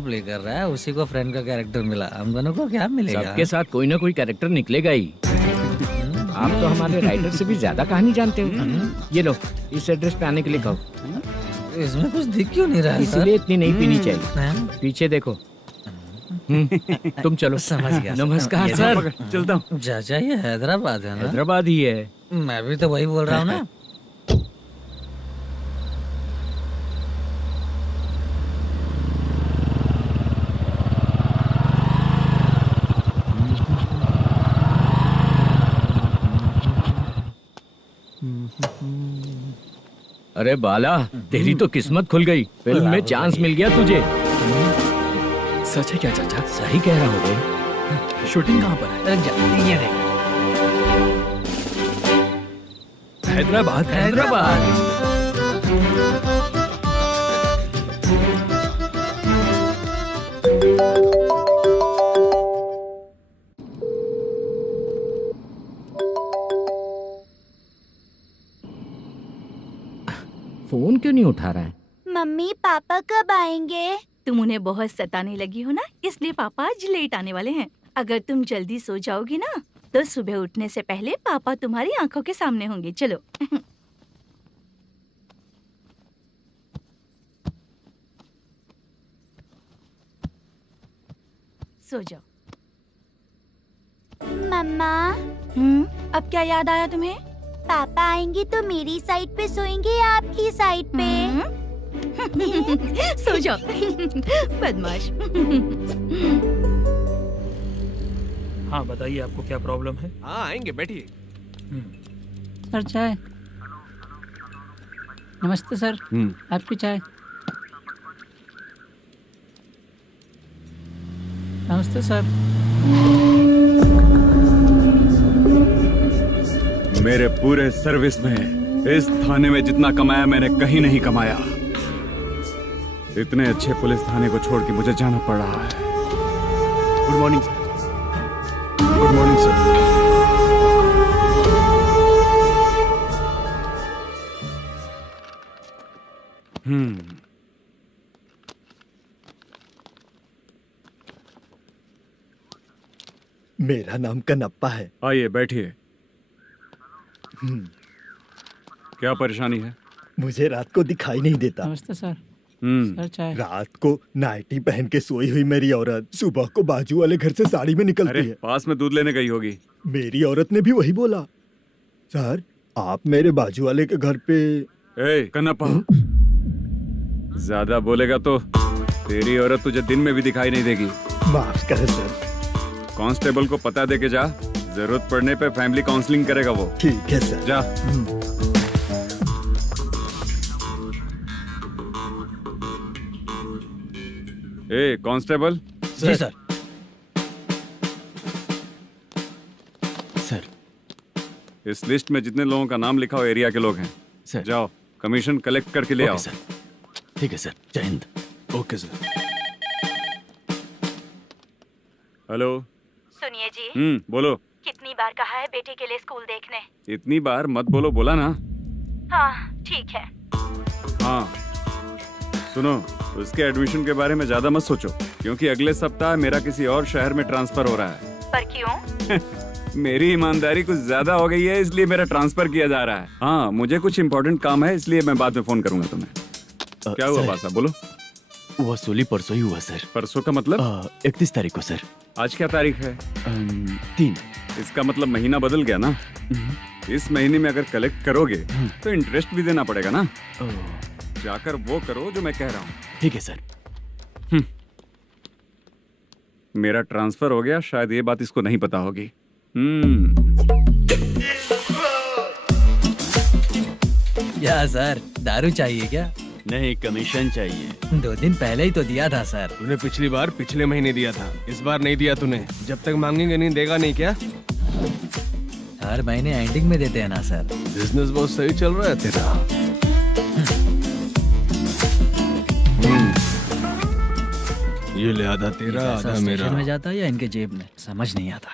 Play कर रहा है, उसी को फ्रेंड का कैरेक्टर मिला, हम दोनों को क्या मिलेगा? सबके साथ कोई ना कोई कैरेक्टर निकलेगा ही। आप तो हमारे राइटर से भी ज्यादा कहानी जानते हो। ये लो, इस एड्रेस पे आने के लिए कहो। इसमें कुछ दिख क्यों नहीं रहा? इसलिए इतनी नहीं पीनी चाहिए। पीछे देखो। तुम चलो। समझ गया। नमस्कार सर, चलता हूँ। चाचा ये हैदराबाद है ना? हैदराबाद ही है। मैं भी तो वही बोल रहा हूँ ना। अरे बाला, तेरी तो किस्मत खुल गई, फिल्म में चांस मिल गया तुझे। सच है क्या चाचा? सही कह रहा हूँ। शूटिंग कहाँ पर है? ये देख। हैदराबाद। हैदराबाद। फोन क्यों नहीं उठा रहा है? मम्मी पापा कब आएंगे? तुम उन्हें बहुत सताने लगी हो ना, इसलिए पापा आज लेट आने वाले हैं। अगर तुम जल्दी सो जाओगी ना, तो सुबह उठने से पहले पापा तुम्हारी आंखों के सामने होंगे। चलो। सो जाओ। मम्मा, अब क्या याद आया तुम्हें? पापा आएंगे तो मेरी साइड पे सोएंगे या आपकी साइड पे? सो जाओ। बदमाश। हाँ बताइए, आपको क्या प्रॉब्लम है? हाँ आएंगे, बैठिए। सर चाय। नमस्ते सर, आपकी चाय। नमस्ते सर। मेरे पूरे सर्विस में इस थाने में जितना कमाया मैंने कहीं नहीं कमाया। इतने अच्छे पुलिस थाने को छोड़ के मुझे जाना पड़ रहा है। Good morning sir. Good morning sir. मेरा नाम कनप्पा है। आइए बैठिए। क्या परेशानी है? मुझे रात को दिखाई नहीं देता। नमस्ते सर। सर चाय। रात को नाइटी पहन के सोई हुई मेरी औरत सुबह को बाजू वाले घर से साड़ी में निकलती है। पास में दूध लेने गई होगी। मेरी औरत ने भी वही बोला। सर, आप मेरे बाजू वाले के घर पे। ए कन्नप्पा, ज्यादा बोलेगा तो तेरी औरत तुझे दिन में भी दिखाई नहीं देगी। माफ करें सर। कांस्टेबल को पता दे के जा, जरूरत पड़ने पे फैमिली काउंसलिंग करेगा वो। ठीक है सर। जा। ए कांस्टेबल। जी सर। सर, इस लिस्ट में जितने लोगों का नाम लिखा हो एरिया के लोग हैं। सर। जाओ कमीशन कलेक्ट करके ले आओ। सर। ठीक है सर। जय हिंद। Okay sir. हेलो। सुनिए जी। बोलो। कितनी बार कहा है बेटे के लिए स्कूल देखने? इतनी बार मत बोलो, बोला ना। हाँ ठीक है। हाँ सुनो, उसके एडमिशन के बारे में ज्यादा मत सोचो, क्योंकि अगले सप्ताह मेरा किसी और शहर में ट्रांसफर हो रहा है। पर क्यों? मेरी ईमानदारी कुछ ज्यादा हो गई है, इसलिए मेरा ट्रांसफर किया जा रहा है। हाँ मुझे कुछ इम्पोर्टेंट काम है, इसलिए मैं बाद में फोन करूंगा तुम्हें। क्या हुआ बासा, बोलो। वसूली परसों ही हुआ सर। परसों का मतलब? 31 तारीख को सर। आज क्या तारीख है? 3। इसका मतलब महीना बदल गया ना। इस महीने में अगर कलेक्ट करोगे तो इंटरेस्ट भी देना पड़ेगा ना। जाकर वो करो जो मैं कह रहा हूँ। ठीक है सर। मेरा ट्रांसफर हो गया, शायद ये बात इसको नहीं पता होगी। क्या सर, दारू चाहिए क्या? नहीं, कमीशन चाहिए। 2 दिन पहले ही तो दिया था सर। तूने पिछली बार पिछले महीने दिया था, इस बार नहीं दिया तूने। जब तक मांगेंगे नहीं देगा नहीं क्या? हर महीने एंडिंग में देते हैं ना सर। बिजनेस बहुत सही चल रहा है तेरा। ये ले आधा तेरा, आधा मेरा। स्टेशन में जाता है या इनके जेब में, समझ नहीं आता।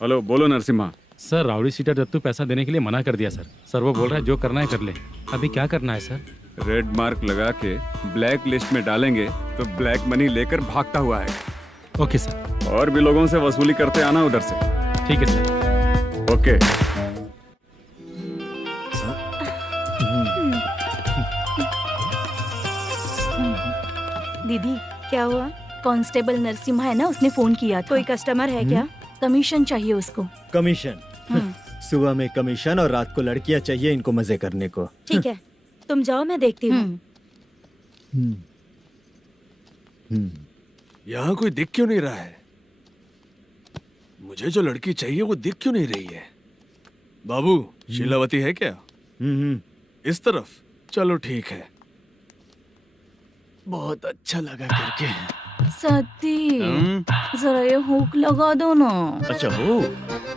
हेलो, बोलो Narasimha. Sir, rowdy seater Dattu पैसा देने के लिए मना कर दिया सर। सर वो बोल रहा है जो करना है कर ले। अभी क्या करना है सर? रेड मार्क लगा के ब्लैक लिस्ट में डालेंगे तो ब्लैक मनी लेकर भागता हुआ आएगा। Okay sir. और भी लोगों से वसूली करते आना उधर से। ठीक है सर। ओके। दीदी क्या हुआ? कांस्टेबल नरसिम्हा है ना, उसने फोन किया था। कोई कस्टमर है क्या? कमीशन चाहिए उसको। कमीशन? सुबह में कमीशन और रात को लड़कियां चाहिए इनको मजे करने को। ठीक है, तुम जाओ, मैं देखती हूँ। यहाँ कोई दिख क्यों नहीं रहा है? मुझे जो लड़की चाहिए वो दिख क्यों नहीं रही है? बाबू, शीलावती है क्या? इस तरफ? चलो ठीक है। बहुत अच्छा लगा करके। सती जरा ये हुक लगा दो ना। अच्छा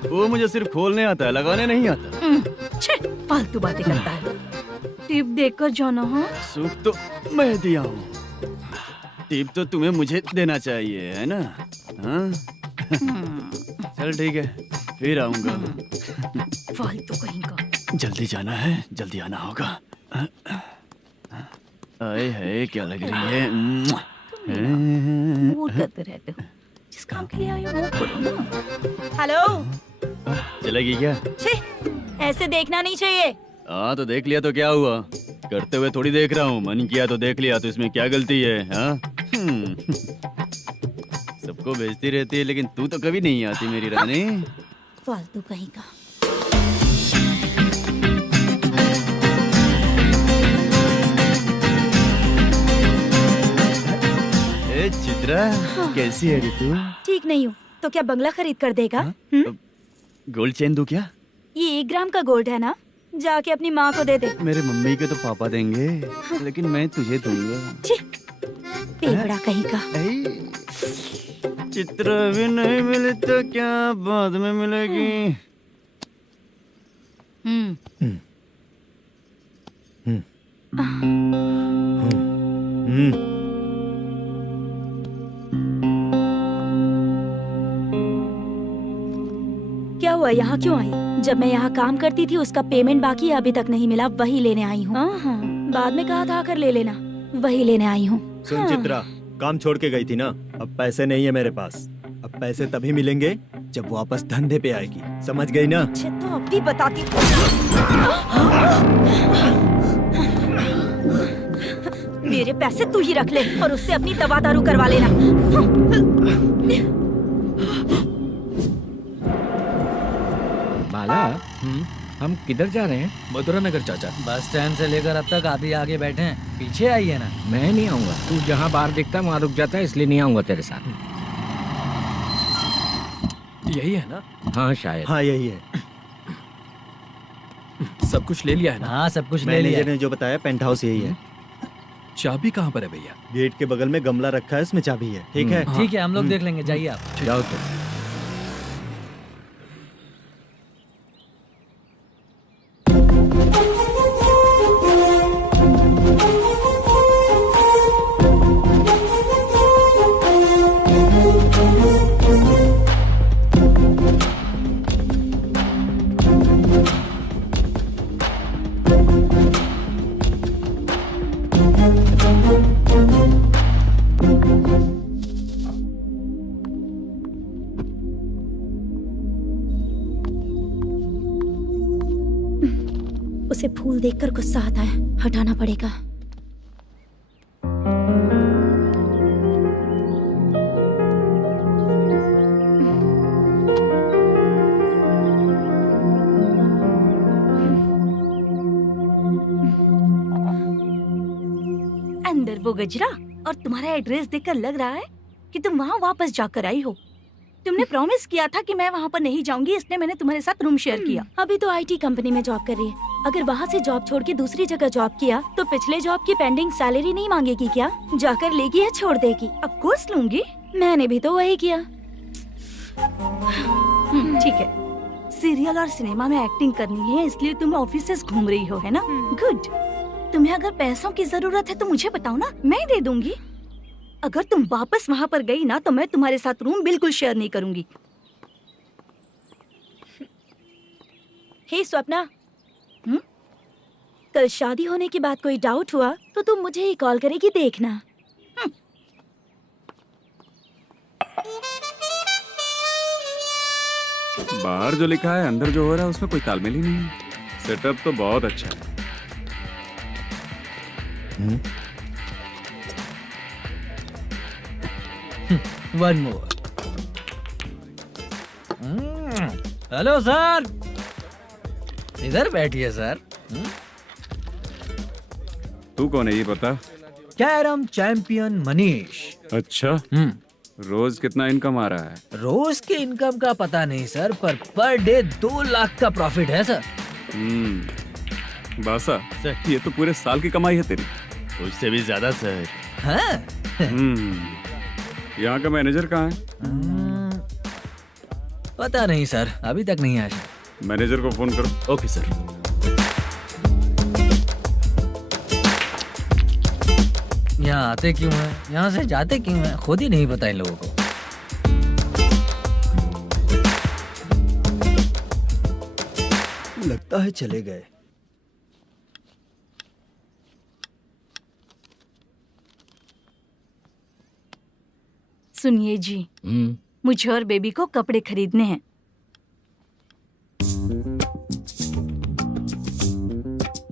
वो मुझे सिर्फ खोलने आता है, लगाने नहीं आता। छे, फालतू बातें करता है। टिप देकर जाना। हाँ, सुख तो मैं दिया हूँ, टिप तो तुम्हें मुझे देना चाहिए, है ना? हाँ? चल ठीक है, फिर आऊंगा। फालतू कहीं का। जल्दी जाना है, जल्दी आना होगा। आए है क्या लग रही है? वो करते रहते हो। जिस काम के लिए आए हो वो करो ना। हेलो, चलेगी क्या? छी, ऐसे देखना नहीं चाहिए। हाँ तो देख लिया तो क्या हुआ? करते हुए थोड़ी देख रहा हूँ, मन किया तो देख लिया, तो इसमें क्या गलती है? हाँ? सबको भेजती रहती है लेकिन तू तो कभी नहीं आती मेरी रानी। फालतू कहीं का। ए चित्रा, कैसी है रे तू? ठीक नहीं हूँ तो क्या बंगला खरीद कर देगा? गोल्ड चेन दूं क्या? ये 1 ग्राम का गोल्ड है ना, जाके अपनी माँ को दे दे। मेरे मम्मी के तो पापा देंगे, लेकिन मैं तुझे दूंगा। पेवड़ा कहीं का। चित्रा भी नहीं मिली तो क्या बाद में मिलेगी? क्या हुआ, यहाँ क्यों आई? जब मैं यहाँ काम करती थी उसका पेमेंट बाकी है, अभी तक नहीं मिला, वही लेने आई हूँ। बाद में कहा था आकर ले लेना, वही लेने आई हूँ। सुन चित्रा, काम छोड़ के गई थी ना, अब पैसे नहीं है मेरे पास। अब पैसे तभी मिलेंगे जब वापस धंधे पे आएगी, समझ गई ना? अच्छा तो अब भी बताती। मेरे पैसे तू ही रख ले और उससे अपनी दवा दारू करवा लेना। बाला, हम किधर जा रहे हैं? मथुरा नगर चाचा। बस स्टैंड से लेकर अब तक आप ही आगे बैठे हैं, पीछे आइए ना। मैं नहीं आऊंगा, तू जहाँ बाहर दिखता वहाँ रुक जाता है, इसलिए नहीं आऊंगा तेरे साथ। यही है ना? हाँ शायद। हाँ यही है। सब कुछ ले लिया है ना? हाँ सब कुछ ले लिया। मैनेजर ने जो बताया पेंट हाउस यही है। चाबी कहाँ पर है भैया? गेट के बगल में गमला रखा है, उसमें चाबी है। ठीक है? ठीक है, हम लोग देख लेंगे, जाइए आप। जाओ तो। उसे फूल देखकर गुस्सा आता है, हटाना पड़ेगा। अंदर वो गजरा और तुम्हारा एड्रेस देखकर लग रहा है कि तुम वहाँ वापस जाकर आई हो। तुमने प्रॉमिस किया था कि मैं वहाँ पर नहीं जाऊंगी, इसलिए मैंने तुम्हारे साथ रूम शेयर किया। अभी तो आईटी कंपनी में जॉब कर रही है। अगर वहाँ से जॉब छोड़ के दूसरी जगह जॉब किया तो पिछले जॉब की पेंडिंग सैलरी नहीं मांगेगी क्या? जाकर लेगी या छोड़ देगी? ऑफ कोर्स लूंगी। मैंने भी तो वही किया। ठीक है, सीरियल और सिनेमा में एक्टिंग करनी है, इसलिए तुम ऑफिसेस घूम रही हो, है ना? गुड। तुम्हें अगर पैसों की जरूरत है तो मुझे बताओ ना, मैं दे दूंगी। अगर तुम वापस वहाँ पर गई ना तो मैं तुम्हारे साथ रूम बिल्कुल शेयर नहीं करूंगी। हे स्वप्ना, कल शादी होने के बाद कोई डाउट हुआ तो तुम मुझे ही कॉल करेगी, देखना। बाहर जो लिखा है अंदर जो हो रहा है उसमें कोई तालमेल ही नहीं है। सेटअप तो बहुत अच्छा है। One more. हेलो सर, इधर बैठिए सर। तू कौन है ये बता? Carrom champion Manish. अच्छा, रोज कितना इनकम आ रहा है? रोज के इनकम का पता नहीं सर, पर डे 2 लाख का प्रॉफिट है सर। बासा सर, ये तो पूरे साल की कमाई है तेरी। उससे भी ज्यादा सर। हाँ? यहाँ का मैनेजर कहाँ है? पता नहीं सर, अभी तक नहीं आया। मैनेजर को फोन करो। Okay sir. यहाँ आते क्यों हैं, यहाँ से जाते क्यों हैं, खुद ही नहीं पता इन लोगों को। लगता है चले गए। सुनिए जी, मुझे और बेबी को कपड़े खरीदने हैं।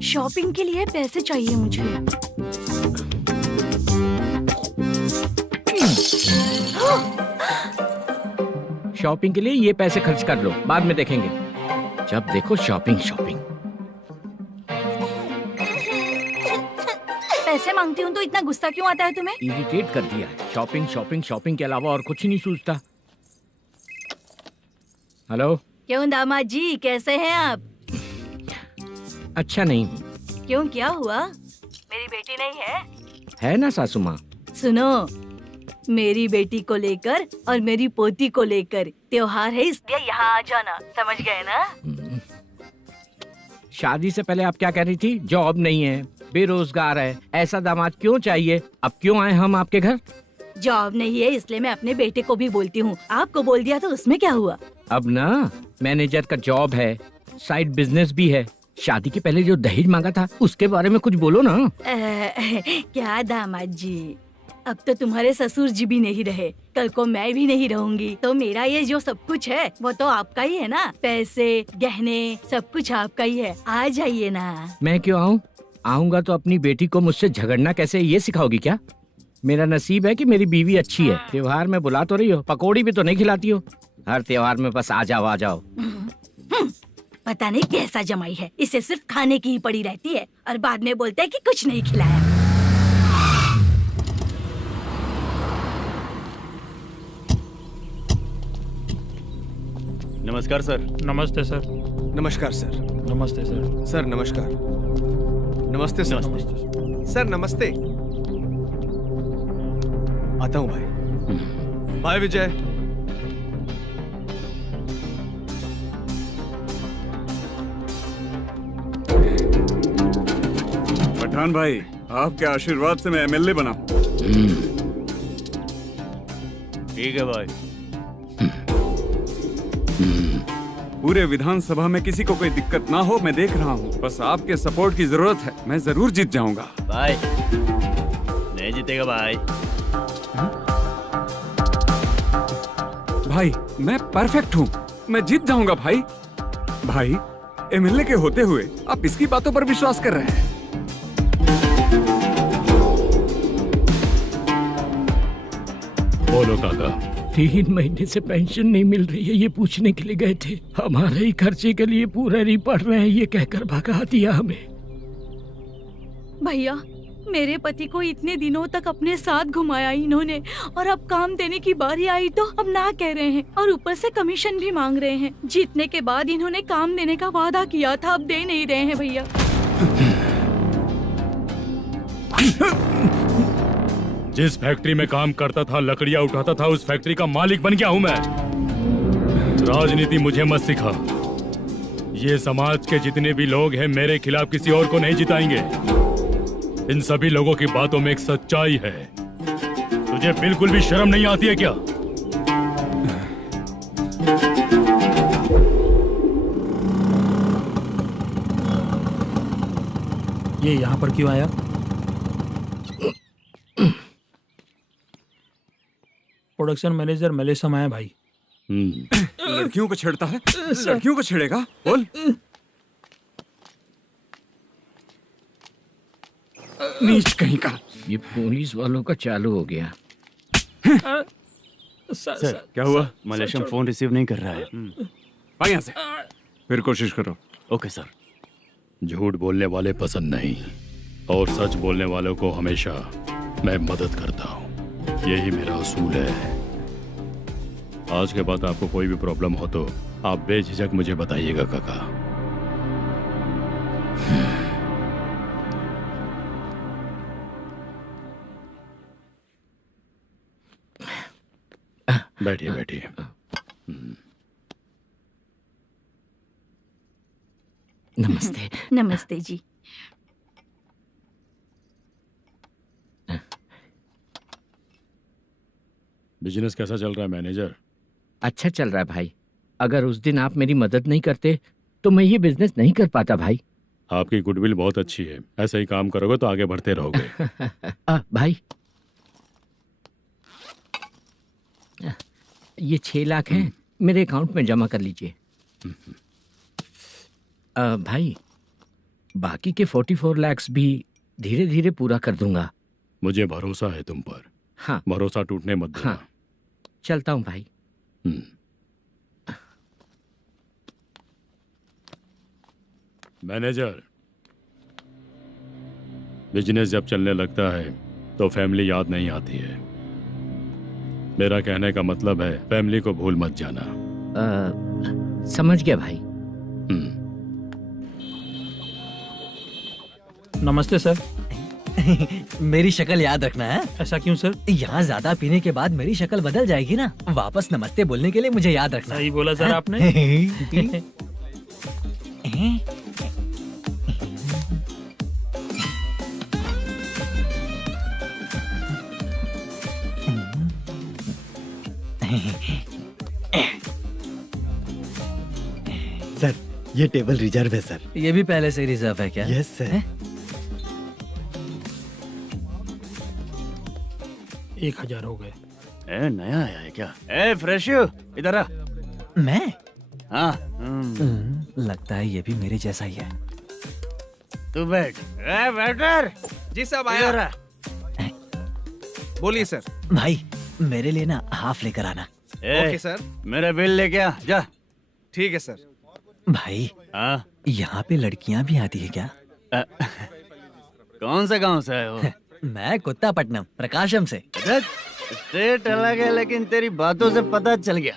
शॉपिंग के लिए पैसे चाहिए मुझे। शॉपिंग के लिए ये पैसे खर्च कर लो, बाद में देखेंगे। जब देखो शॉपिंग शॉपिंग। पैसे मांगती हूँ तो इतना गुस्सा क्यों आता है तुम्हें? इरिटेट कर दिया है। शॉपिंग शॉपिंग शॉपिंग के अलावा और कुछ नहीं सूझता। हेलो। क्यों दामाद जी, कैसे हैं आप? अच्छा नहीं। क्यों, क्या हुआ? मेरी बेटी नहीं है? है ना सासू माँ। सुनो, मेरी बेटी को लेकर और मेरी पोती को लेकर त्योहार है, इसलिए यहाँ आ जाना, समझ गए ना? शादी से पहले आप क्या कह रही थी? जॉब नहीं है, बेरोजगार है, ऐसा दामाद क्यों चाहिए? अब क्यों आए हम आपके घर? जॉब नहीं है इसलिए मैं अपने बेटे को भी बोलती हूँ। आपको बोल दिया तो उसमें क्या हुआ? अब ना मैनेजर का जॉब है, साइड बिजनेस भी है। शादी के पहले जो दहेज मांगा था उसके बारे में कुछ बोलो ना। क्या दामाद जी, अब तो तुम्हारे ससुर जी भी नहीं रहे, कल को मैं भी नहीं रहूंगी, तो मेरा ये जो सब कुछ है वो तो आपका ही है ना। पैसे, गहने, सब कुछ आपका ही है। आ जाइए ना। मैं क्यों आऊँ? आऊंगा तो अपनी बेटी को मुझसे झगड़ना कैसे ये सिखाओगी क्या? मेरा नसीब है कि मेरी बीवी अच्छी है। त्योहार में बुला तो रही हो, पकौड़ी भी तो नहीं खिलाती हो। हर त्योहार में बस आ जाओ आ जाओ। पता नहीं कैसा जमाई है, इसे सिर्फ खाने की ही पड़ी रहती है और बाद में बोलते हैं कि कुछ नहीं खिलाया। नमस्कार सर। नमस्ते सर। नमस्कार सर। नमस्ते सर। सर नमस्कार। नमस्ते सर। सर नमस्ते। आता हूँ भाई। बाय विजय। पठान भाई, आपके आशीर्वाद से मैं एमएलए बना। ठीक है भाई। पूरे विधानसभा में किसी को कोई दिक्कत ना हो, मैं देख रहा हूँ। बस आपके सपोर्ट की जरूरत है, मैं जरूर जीत जाऊंगा। भाई नहीं जीतेगा भाई। भाई मैं परफेक्ट हूँ, मैं जीत जाऊंगा भाई। भाई एमएलए के होते हुए आप इसकी बातों पर विश्वास कर रहे हैं। बोलो काका। 3 महीने से पेंशन नहीं मिल रही है, ये पूछने के लिए गए थे। हमारे ही खर्चे के लिए पूरा नहीं पड़ रहे हैं, ये कहकर भगा दिया हमें। भैया, मेरे पति को इतने दिनों तक अपने साथ घुमाया इन्होंने, और अब काम देने की बारी आई तो अब ना कह रहे हैं और ऊपर से कमीशन भी मांग रहे हैं। जीतने के बाद इन्होंने काम देने का वादा किया था, अब दे नहीं रहे हैं भैया। जिस फैक्ट्री में काम करता था, लकड़ियां उठाता था, उस फैक्ट्री का मालिक बन गया हूं मैं। राजनीति मुझे मत सिखा। ये समाज के जितने भी लोग हैं मेरे खिलाफ किसी और को नहीं जिताएंगे। इन सभी लोगों की बातों में एक सच्चाई है। तुझे बिल्कुल भी शर्म नहीं आती है क्या? ये यहाँ पर क्यों आया? प्रोडक्शन मैनेजर मलेशिया में है भाई। लड़कियों को छेड़ता है, लड़कियों को छेड़ेगा? बोल। नीच कहीं का। ये पुलिस वालों का चालू हो गया। सर क्या हुआ? मलेशियन फोन रिसीव नहीं कर रहा है। आ यहाँ से। फिर कोशिश करो। Okay sir. झूठ बोलने वाले पसंद नहीं और सच बोलने वालों को हमेशा मैं मदद करता हूँ। यही मेरा असूल है। आज के बाद आपको कोई भी प्रॉब्लम हो तो आप बेझिझक मुझे बताइएगा काका। बैठिए बैठिए। नमस्ते। नमस्ते जी। बिजनेस कैसा चल रहा है मैनेजर? अच्छा चल रहा है भाई। अगर उस दिन आप मेरी मदद नहीं करते तो मैं ये बिजनेस नहीं कर पाता भाई। आपकी गुडविल बहुत अच्छी है। ऐसा ही काम करोगे तो आगे बढ़ते रहोगे। भाई ये 6 लाख हैं, मेरे अकाउंट में जमा कर लीजिए। भाई बाकी के 44 लाख भी धीरे धीरे पूरा कर दूंगा। मुझे भरोसा है तुम पर। हाँ भरोसा टूटने मत देना। हाँ चलता हूँ भाई। मैनेजर, बिजनेस जब चलने लगता है तो फैमिली याद नहीं आती है। मेरा कहने का मतलब है फैमिली को भूल मत जाना। समझ गया भाई। नमस्ते सर। मेरी शक्ल याद रखना है। ऐसा क्यों सर? यहाँ ज्यादा पीने के बाद मेरी शक्ल बदल जाएगी ना। वापस नमस्ते बोलने के लिए मुझे याद रखना। सही बोला सर आपने। सर ये टेबल रिजर्व है सर। ये भी पहले से रिजर्व है क्या? Yes sir. 1000 हो गए। ए नया आया है क्या? ए फ्रेश इधर आ। मैं? हाँ। लगता है ये भी मेरे जैसा ही है। तू बैठ। ए वेटर। जी साहब इधर आ। बोलिए सर। भाई मेरे लिए ना हाफ लेकर आना। Okay sir. मेरा बिल लेके आ जा। ठीक है सर। भाई हाँ यहाँ पे लड़कियाँ भी आती है क्या? कौन सा गांव से आए हो? मैं कुत्तापट्टनम प्रकाशम से। स्टेट अलग है लेकिन तेरी बातों से पता चल गया।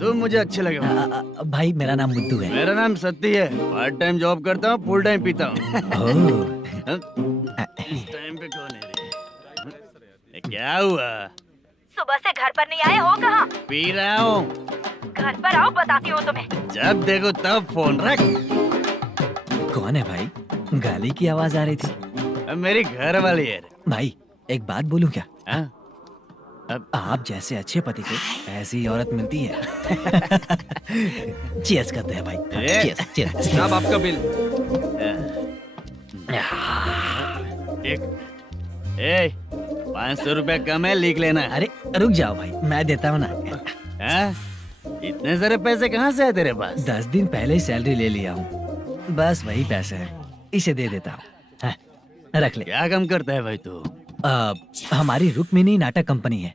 तू मुझे अच्छे लगे हो। भाई मेरा नाम मुद्दू है। मेरा नाम सत्ती है। पार्ट टाइम जॉब करता हूँ, फुल टाइम पीता हूँ। इस टाइम पे कौन है रे? क्या हुआ? सुबह से घर पर नहीं आए हो? कहाँ? पी रहा हूँ। घर पर आओ, बताती हूँ तुम्हें। जब देखो तब फोन रख। कौन है भाई? गाली की आवाज आ रही थी। मेरी घर वाली है। भाई एक बात बोलूं क्या? अब आप जैसे अच्छे पति को ऐसी औरत मिलती है। चीयर्स करते हैं भाई। Cheers cheers. साहब आपका बिल। एक 500 रुपया कम है, लिख लेना। अरे रुक जाओ भाई, मैं देता हूँ ना। इतने सारे पैसे कहाँ से है तेरे पास? 10 दिन पहले ही सैलरी ले लिया हूँ। बस वही पैसे हैं, इसे दे देता हूँ। रख ले। क्या काम करता है भाई तू? हमारी रुक्मिनी नाटक कंपनी है।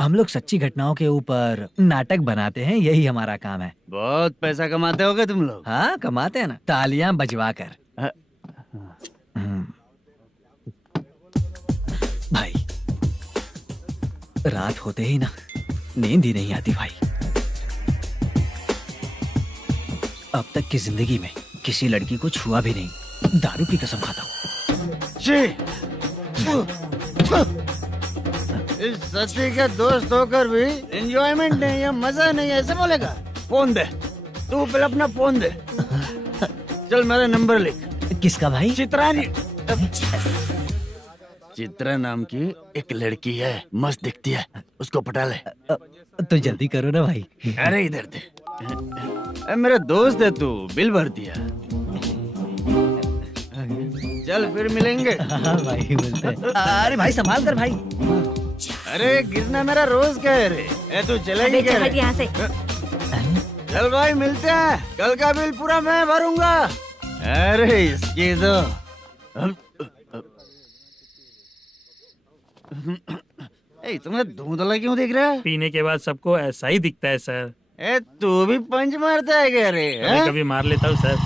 हम लोग सच्ची घटनाओं के ऊपर नाटक बनाते हैं, यही हमारा काम है। बहुत पैसा कमाते होगे तुम लोग। हाँ कमाते हैं ना, तालियां बजवा कर। भाई रात होते ही ना नींद ही नहीं आती भाई। अब तक की जिंदगी में किसी लड़की को छुआ भी नहीं, दारू की कसम खाता हूँ। इस सच्ची के दोस्त होकर भी एंजॉयमेंट नहीं है, मजा नहीं है, ऐसे बोलेगा? फोन दे, तू पहले अपना फोन दे। चल मेरा नंबर लिख। किसका भाई? चित्रानी। चित्रा नाम की एक लड़की है, मस्त दिखती है, उसको पटा ले। तो जल्दी करो ना भाई। अरे इधर दे। मेरा दोस्त है तू, बिल भर दिया। चल फिर मिलेंगे। हाँ भाई मिलते हैं। अरे भाई संभाल कर भाई। अरे गिरना मेरा रोज का है रे। ए तू चलेगी क्या रे? यहाँ से। चल भाई मिलते हैं, कल का बिल पूरा मैं भरूंगा। अरे इसकी तो तुम्हें धुंधला क्यों दिख रहा है? पीने के बाद सबको ऐसा ही दिखता है सर। ए तू भी पंच मारता है क्या रे? कभी कभी मार लेता हूँ सर।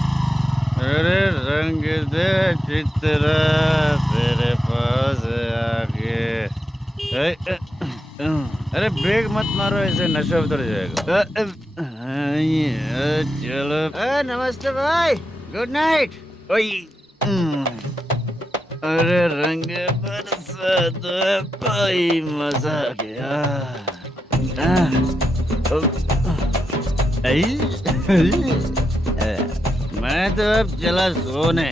अरे रंग दे चित्रा तेरे पास आके। अरे ब्रेक मत मारो, ऐसे नशा उतर जाएगा। चलो नमस्ते भाई, गुड नाइट। अरे रंग बरसात भाई, मजा आ गया। मैं तो अब चला सोने।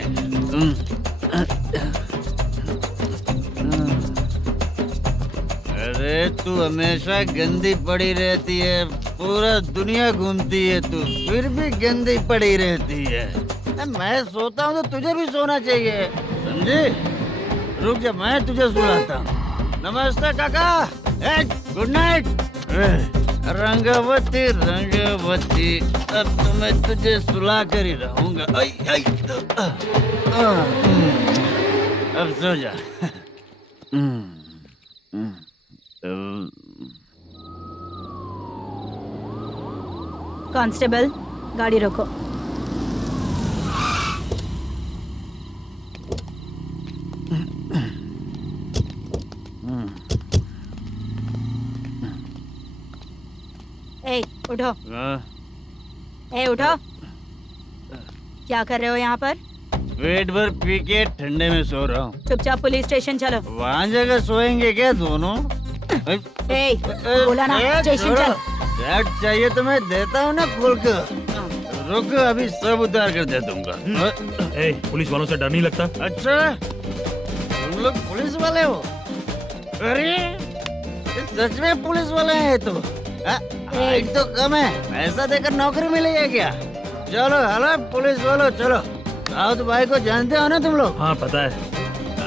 अरे तू हमेशा गंदी पड़ी रहती है, पूरा दुनिया घूमती है तू, फिर भी गंदी पड़ी रहती है। मैं सोता हूँ तो तुझे भी सोना चाहिए, समझे? रुक जा, मैं तुझे सुलाता हूँ। नमस्ते काका, गुड नाइट। रंगवती रंगवती, अब तो मैं तुझे सुला कर ही रहूंगा। अब सो जा। कांस्टेबल, गाड़ी रोको। ए, उठो। ए, उठो। क्या कर रहे हो यहाँ पर? पेट भर पी के ठंडे में सो रहा हूँ। चुपचाप पुलिस स्टेशन चलो। वहाँ जगह सोएंगे क्या दोनों? ए, बोला ना स्टेशन चल। शर्ट चाहिए तो मैं देता हूँ ना खोल कर। रुक, अभी सब उतार कर दे दूंगा। ए, पुलिस वालों से डर नहीं लगता? अच्छा, तुम लोग पुलिस वाले हो? अरे सच में पुलिस वाले हैं तो? हाइट तो कम है, पैसा देकर नौकरी मिलेगी क्या? चलो हेलो पुलिस वालों, चलो। राउत भाई को जानते हो ना तुम लोग? हाँ पता है।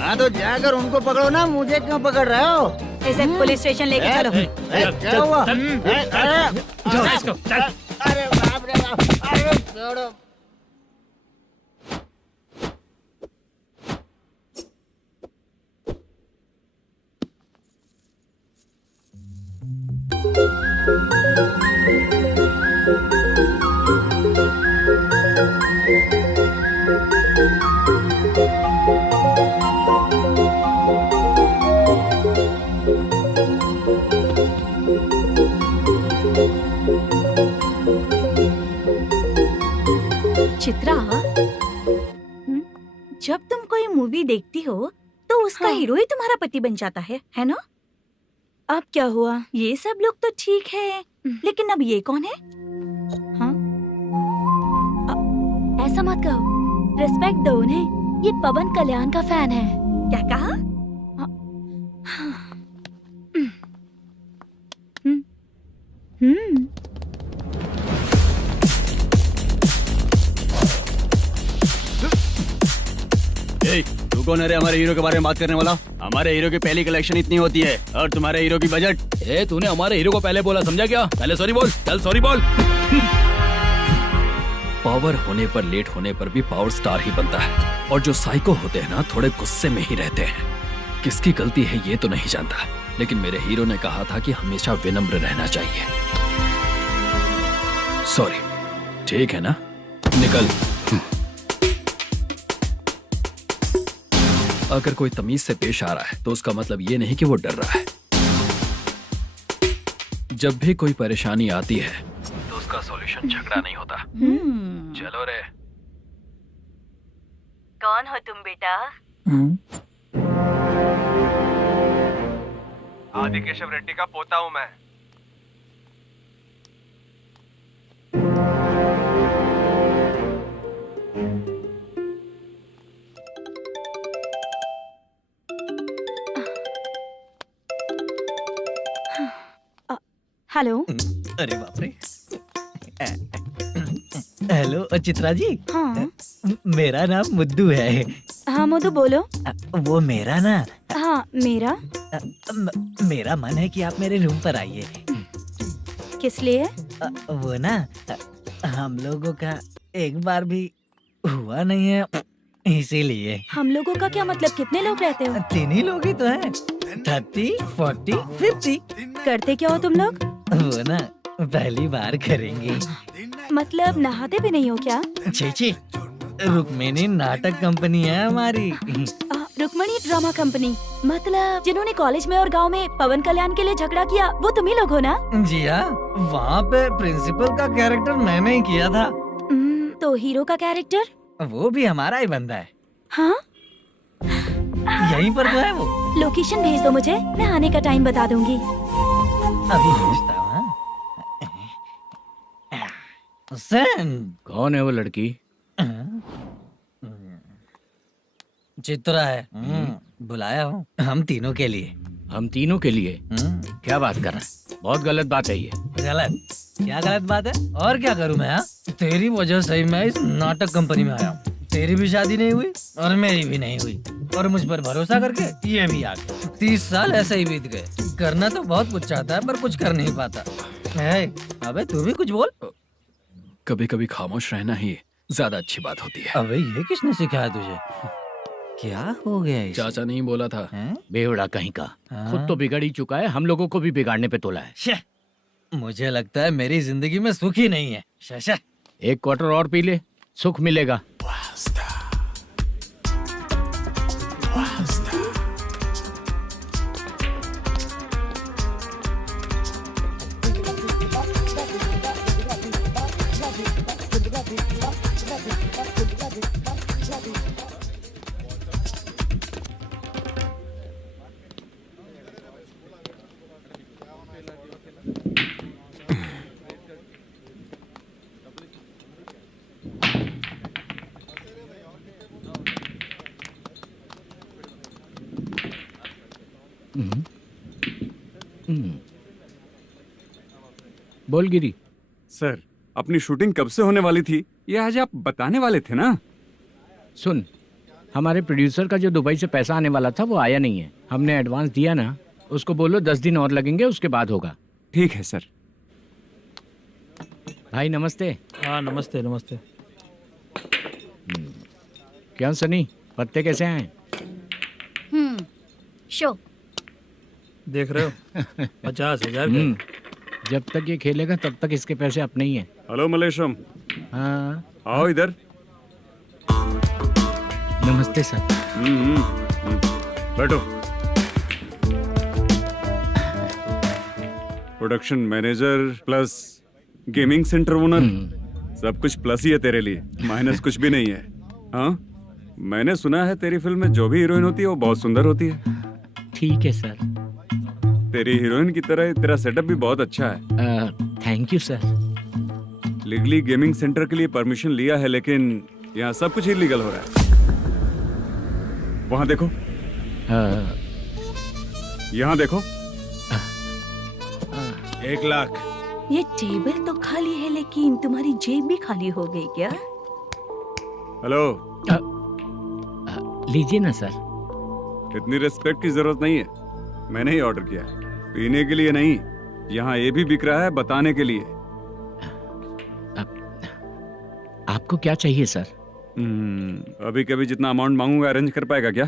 हाँ तो जाकर उनको पकड़ो ना, मुझे क्यों पकड़ रहे हो? इसे पुलिस स्टेशन लेके चलो। क्या हुआ? अरे बाप रे बाप, अरे छोड़ो। चित्रा, जब तुम कोई मूवी देखती हो तो उसका हीरो ही तुम्हारा पति बन जाता है ना? अब क्या हुआ? ये सब लोग तो ठीक है, लेकिन अब ये कौन है? हाँ? ऐसा मत कहो, रिस्पेक्ट दो उन्हें। ये पवन कल्याण का फैन है। क्या कहा? तू कौन है रे हमारे हीरो के बारे में बात करने वाला? हमारे हीरो की पहली कलेक्शन इतनी होती है और तुम्हारे हीरो की बजट। तूने हमारे हीरो को पहले बोला, समझा क्या? पहले सॉरी बोल, चल सॉरी बोल। पावर होने पर, लेट होने पर भी पावर स्टार ही बनता है। और जो साइको होते हैं ना, थोड़े गुस्से में ही रहते हैं। किसकी गलती है ये तो नहीं जानता, लेकिन मेरे हीरो ने कहा था कि हमेशा विनम्र रहना चाहिए। सॉरी, ठीक है ना? निकल। अगर कोई तमीज से पेश आ रहा है तो उसका मतलब ये नहीं कि वो डर रहा है। जब भी कोई परेशानी आती है तो उसका सॉल्यूशन झगड़ा नहीं होता। चलो रे। कौन हो तुम बेटा? आदि केशव रेड्डी का पोता हूँ मैं। हेलो। अरे बाप रे। हेलो चित्रा जी। हाँ। मेरा नाम मुद्दू है। हाँ। हाँ मोदू बोलो। वो मेरा ना हाँ मेरा। मेरा मन है कि आप मेरे रूम पर आइए। किस लिए? वो ना हम लोगों का एक बार भी हुआ नहीं है, इसीलिए। हम लोगों का क्या मतलब? कितने लोग रहते हो? 3 ही लोग ही तो हैं। 30, 40, 50। करते क्या हो तुम लोग? वो ना पहली बार करेंगे। मतलब नहाते भी नहीं हो क्या? छी, रुक्मिणी नाटक कंपनी है हमारी। Rukmani drama company? मतलब जिन्होंने कॉलेज में और गांव में पवन कल्याण के लिए झगड़ा किया, वो तुम ही लोग हो ना? जी हाँ, वहाँ पे प्रिंसिपल का कैरेक्टर मैंने ही किया था। तो हीरो का कैरेक्टर? वो भी हमारा ही बंदा है। हाँ? यहीं पर तो है वो। लोकेशन भेज दो मुझे, मैं आने का टाइम बता दूंगी। अभी भेजता हूँ। कौन है वो लड़की? चित्रा है। बुलाया हूँ हम तीनों के लिए। हम तीनों के लिए? क्या बात कर रहा है? बहुत गलत बात है ये। गलत? क्या गलत बात है? और क्या करूँ मैं? तेरी वजह से ही मैं इस नाटक कंपनी में आया हूँ। तेरी भी शादी नहीं हुई और मेरी भी नहीं हुई, और मुझ पर भरोसा करके ये भी आ गया। 30 साल ऐसे ही बीत गए। करना तो बहुत कुछ चाहता है पर कुछ कर नहीं पाता। अबे तू भी कुछ बोल। कभी कभी खामोश रहना ही ज्यादा अच्छी बात होती है। अबे ये किसने सिखाया तुझे? क्या हो गया इसे? चाचा नहीं बोला था। बेवड़ा कहीं का। खुद तो बिगड़ ही चुका है, हम लोगों को भी बिगाड़ने पे तोला है। मुझे लगता है मेरी जिंदगी में सुख ही नहीं है। शशा, 1 क्वार्टर और पी ले, सुख मिलेगा। बोल गिरी। सर, अपनी शूटिंग कब से होने वाली थी ये आज आप बताने वाले थे ना? सुन, हमारे प्रोड्यूसर का जो दुबई से पैसा आने वाला था वो आया नहीं है। हमने एडवांस दिया ना, उसको बोलो 10 दिन और लगेंगे, उसके बाद होगा। ठीक है सर। भाई नमस्ते। हाँ नमस्ते नमस्ते। क्या सनी, पत्ते कैसे आए? शो देख रहे हो 50,000 का। जब तक ये खेलेगा तब तक इसके पैसे अपने ही हैं। हेलो मलेशम। हाँ आओ इधर। नमस्ते सर। बैठो। Production manager plus gaming centre owner, सब कुछ प्लस ही है तेरे लिए, माइनस कुछ भी नहीं है। हाँ, मैंने सुना है तेरी फिल्म में जो भी हीरोइन होती है वो बहुत सुंदर होती है। ठीक है सर। तेरी हीरोइन की तरह तेरा सेटअप भी बहुत अच्छा है। Thank you sir. Legally gaming centre के लिए परमिशन लिया है, लेकिन यहाँ सब कुछ इलीगल हो रहा है। वहाँ देखो। यहाँ देखो। 1 लाख। ये टेबल तो खाली है लेकिन तुम्हारी जेब भी खाली हो गई क्या? हेलो। लीजिए ना सर। इतनी रिस्पेक्ट की जरूरत नहीं है, मैंने ही ऑर्डर किया है। पीने के लिए नहीं, यहाँ ये भी बिक रहा है बताने के लिए। आपको क्या चाहिए सर? अभी कभी जितना अमाउंट मांगूंगा अरेंज कर पाएगा क्या?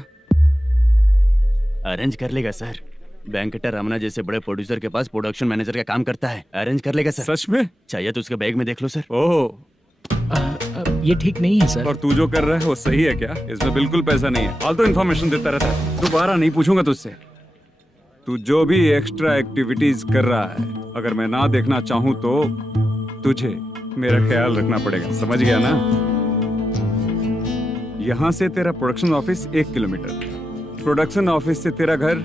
अरेंज कर लेगा सर। वेंकटा रमना जैसे बड़े प्रोड्यूसर के पास प्रोडक्शन मैनेजर का काम करता है, अरेंज कर लेगा सर। सच में? चाहिए तो उसके बैग में देख लो सर। ओह, ये ठीक नहीं है सर। और तू जो कर रहा है वो सही है क्या? इसमें बिल्कुल पैसा नहीं है, फालतू इन्फॉर्मेशन देता रहता है। दोबारा नहीं पूछूंगा तुझसे। तू जो भी एक्स्ट्रा एक्टिविटीज कर रहा है, अगर मैं ना देखना चाहूँ तो तुझे मेरा ख्याल रखना पड़ेगा, समझ गया ना? यहाँ से तेरा production office 1 kilometre, production office से तेरा घर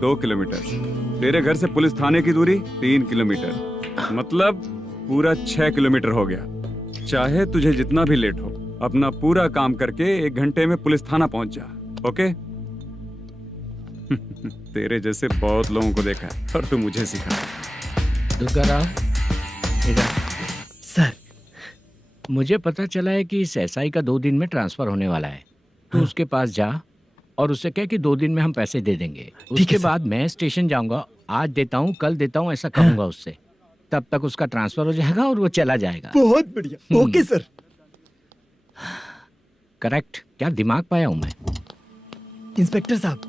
2 किलोमीटर, तेरे घर से पुलिस थाने की दूरी 3 किलोमीटर, मतलब पूरा 6 किलोमीटर हो गया। चाहे तुझे जितना भी लेट हो, अपना पूरा काम करके 1 घंटे में पुलिस थाना पहुंच जा, ओके? तेरे जैसे बहुत लोगों को देखा है और तू मुझे सिखा। सर, मुझे पता चला है कि इस एसआई का 2 दिन में ट्रांसफर होने वाला है। तू उसके पास जा और उससे कह कि 2 दिन में हम पैसे दे देंगे। उसके बाद मैं स्टेशन जाऊंगा, आज देता हूँ कल देता हूँ ऐसा कहूंगा उससे। तब तक उसका ट्रांसफर हो जाएगा और वो चला जाएगा। बहुत बढ़िया, ओके सर। करेक्ट, क्या दिमाग पाया हूँ मैं। इंस्पेक्टर साहब,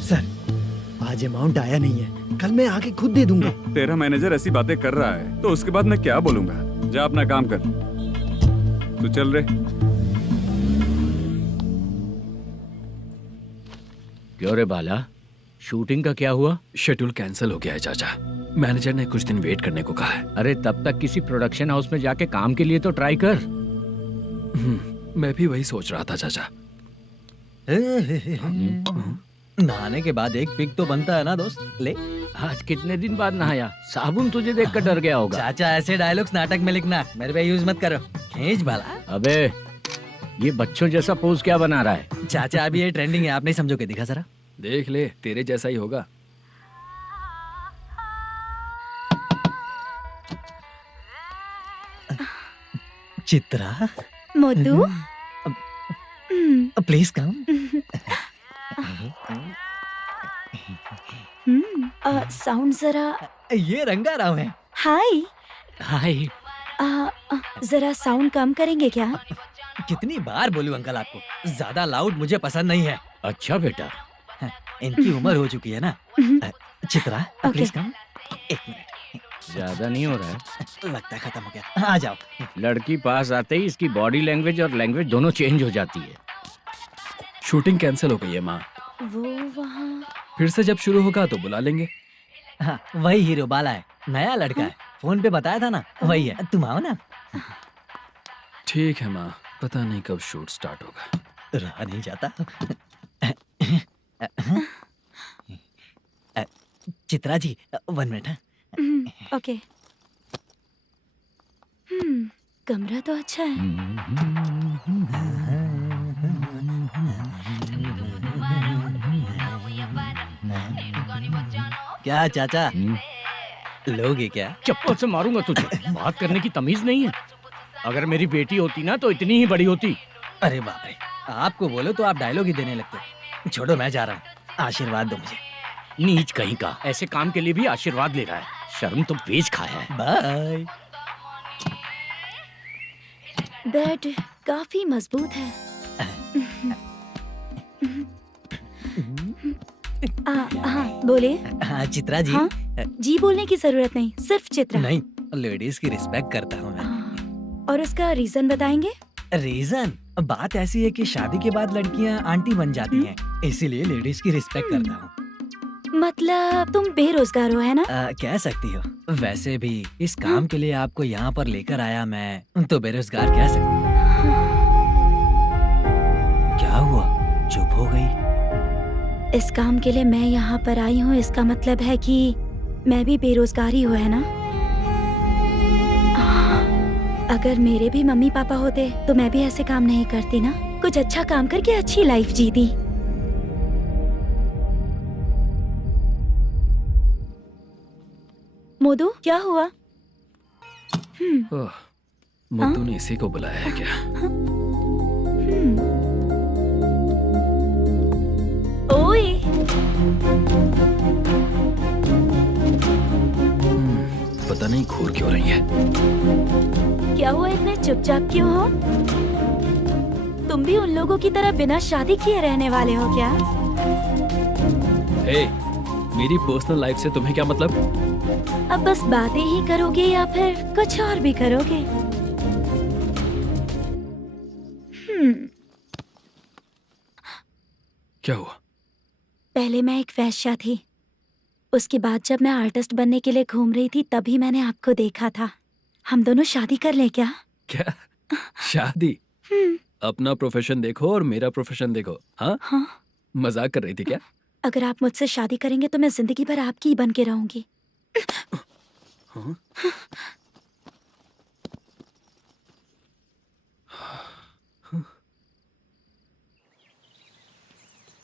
सर आज अमाउंट आया नहीं है, कल मैं आके खुद दे दूंगा। तेरा मैनेजर ऐसी बातें कर रहा है तो उसके बाद मैं क्या बोलूंगा। जा अपना काम कर, तू चल रे। क्यों रे बाला, शूटिंग का क्या हुआ? शेड्यूल कैंसिल हो गया है चाचा। मैनेजर ने कुछ दिन वेट करने को कहा है। अरे तब तक किसी प्रोडक्शन हाउस में जाके काम के लिए तो ट्राई कर। मैं भी वही सोच रहा था चाचा। नहाने के बाद एक पिक तो बनता है ना दोस्त। ले, आज कितने दिन बाद नहाया? साबुन तुझे देखकर डर गया होगा। चाचा ऐसे डायलॉग्स नाटक में लिखना, मेरे पे यूज मत करो। खींच बाला। अबे ये बच्चों जैसा पोज क्या बना रहा है? चाचा अभी ये ट्रेंडिंग है, आप नहीं समझोगे। दिखा जरा। देख ले, तेरे जैसा ही होगा। Chitra, Modu, please come. Sound जरा। ये रंगाराव है। हाय। हाय। जरा साउंड कम करेंगे क्या? कितनी बार बोलूं अंकल आपको, ज्यादा लाउड मुझे पसंद नहीं है। अच्छा बेटा, इनकी उम्र हो चुकी है ना। Chitra please come. 1 मिनट, ज्यादा नहीं हो रहा है? लगता है खत्म हो गया। आ जाओ। लड़की पास आते ही इसकी बॉडी लैंग्वेज और लैंग्वेज दोनों चेंज हो जाती है। शूटिंग कैंसिल हो गई है माँ। वो वहाँ। फिर से जब शुरू होगा तो बुला लेंगे। हाँ, वही हीरो बाला है, नया लड़का है। फोन पे बताया था ना, वही है। तुम आओ ना। ठीक है माँ, पता नहीं कब शूट स्टार्ट होगा। रहा नहीं जाता। चित्रा जी 1 मिनट। ओके। कमरा तो अच्छा है। क्या चाचा, लोगे क्या? चप्पल से मारूंगा तुझे। बात करने की तमीज नहीं है। अगर मेरी बेटी होती ना तो इतनी ही बड़ी होती। अरे बाप रे, आपको बोलो तो आप डायलॉग ही देने लगते। छोड़ो, मैं जा रहा हूँ, आशीर्वाद दो मुझे। नीच कहीं का, ऐसे काम के लिए भी आशीर्वाद ले रहा है। शर्म तो बेच खाया है। बाय। बेड काफी मजबूत है। हाँ बोले। हाँ चित्रा जी। हाँ? जी बोलने की जरूरत नहीं, सिर्फ चित्रा। नहीं, लेडीज की रिस्पेक्ट करता हूँ मैं। और उसका रीजन बताएंगे? रीजन बात ऐसी है कि शादी के बाद लड़कियाँ आंटी बन जाती हैं, इसीलिए लेडीज की रिस्पेक्ट करता हूँ। मतलब तुम बेरोजगार हो, है ना? कह सकती हो। वैसे भी इस काम के लिए आपको यहाँ पर लेकर आया मैं, तो बेरोजगार कह सकती हूँ। क्या हुआ, चुप हो गई? इस काम के लिए मैं यहाँ पर आई हूँ, इसका मतलब है कि मैं भी बेरोजगार ही हूँ, है ना? अगर मेरे भी मम्मी पापा होते तो मैं भी ऐसे काम नहीं करती ना। कुछ अच्छा काम करके अच्छी लाइफ जीती। मोदू, क्या हुआ? मोदू ने इसी को बुलाया है क्या? ओए। पता नहीं घूर क्यों रही है। क्या हुआ, इतने चुपचाप क्यों हो? तुम भी उन लोगों की तरह बिना शादी किए रहने वाले हो क्या? हे, मेरी पर्सनल लाइफ से तुम्हें क्या मतलब? अब बस बातें ही करोगे या फिर कुछ और भी करोगे? क्या हुआ? पहले मैं एक वेश्या थी, उसके बाद जब मैं आर्टिस्ट बनने के लिए घूम रही थी तभी मैंने आपको देखा था। हम दोनों शादी कर लें क्या? क्या शादी? अपना प्रोफेशन देखो और मेरा प्रोफेशन देखो। हाँ? हाँ। मजाक कर रही थी क्या? अगर आप मुझसे शादी करेंगे तो मैं जिंदगी भर आपकी ही बन के रहूंगी। हाँ?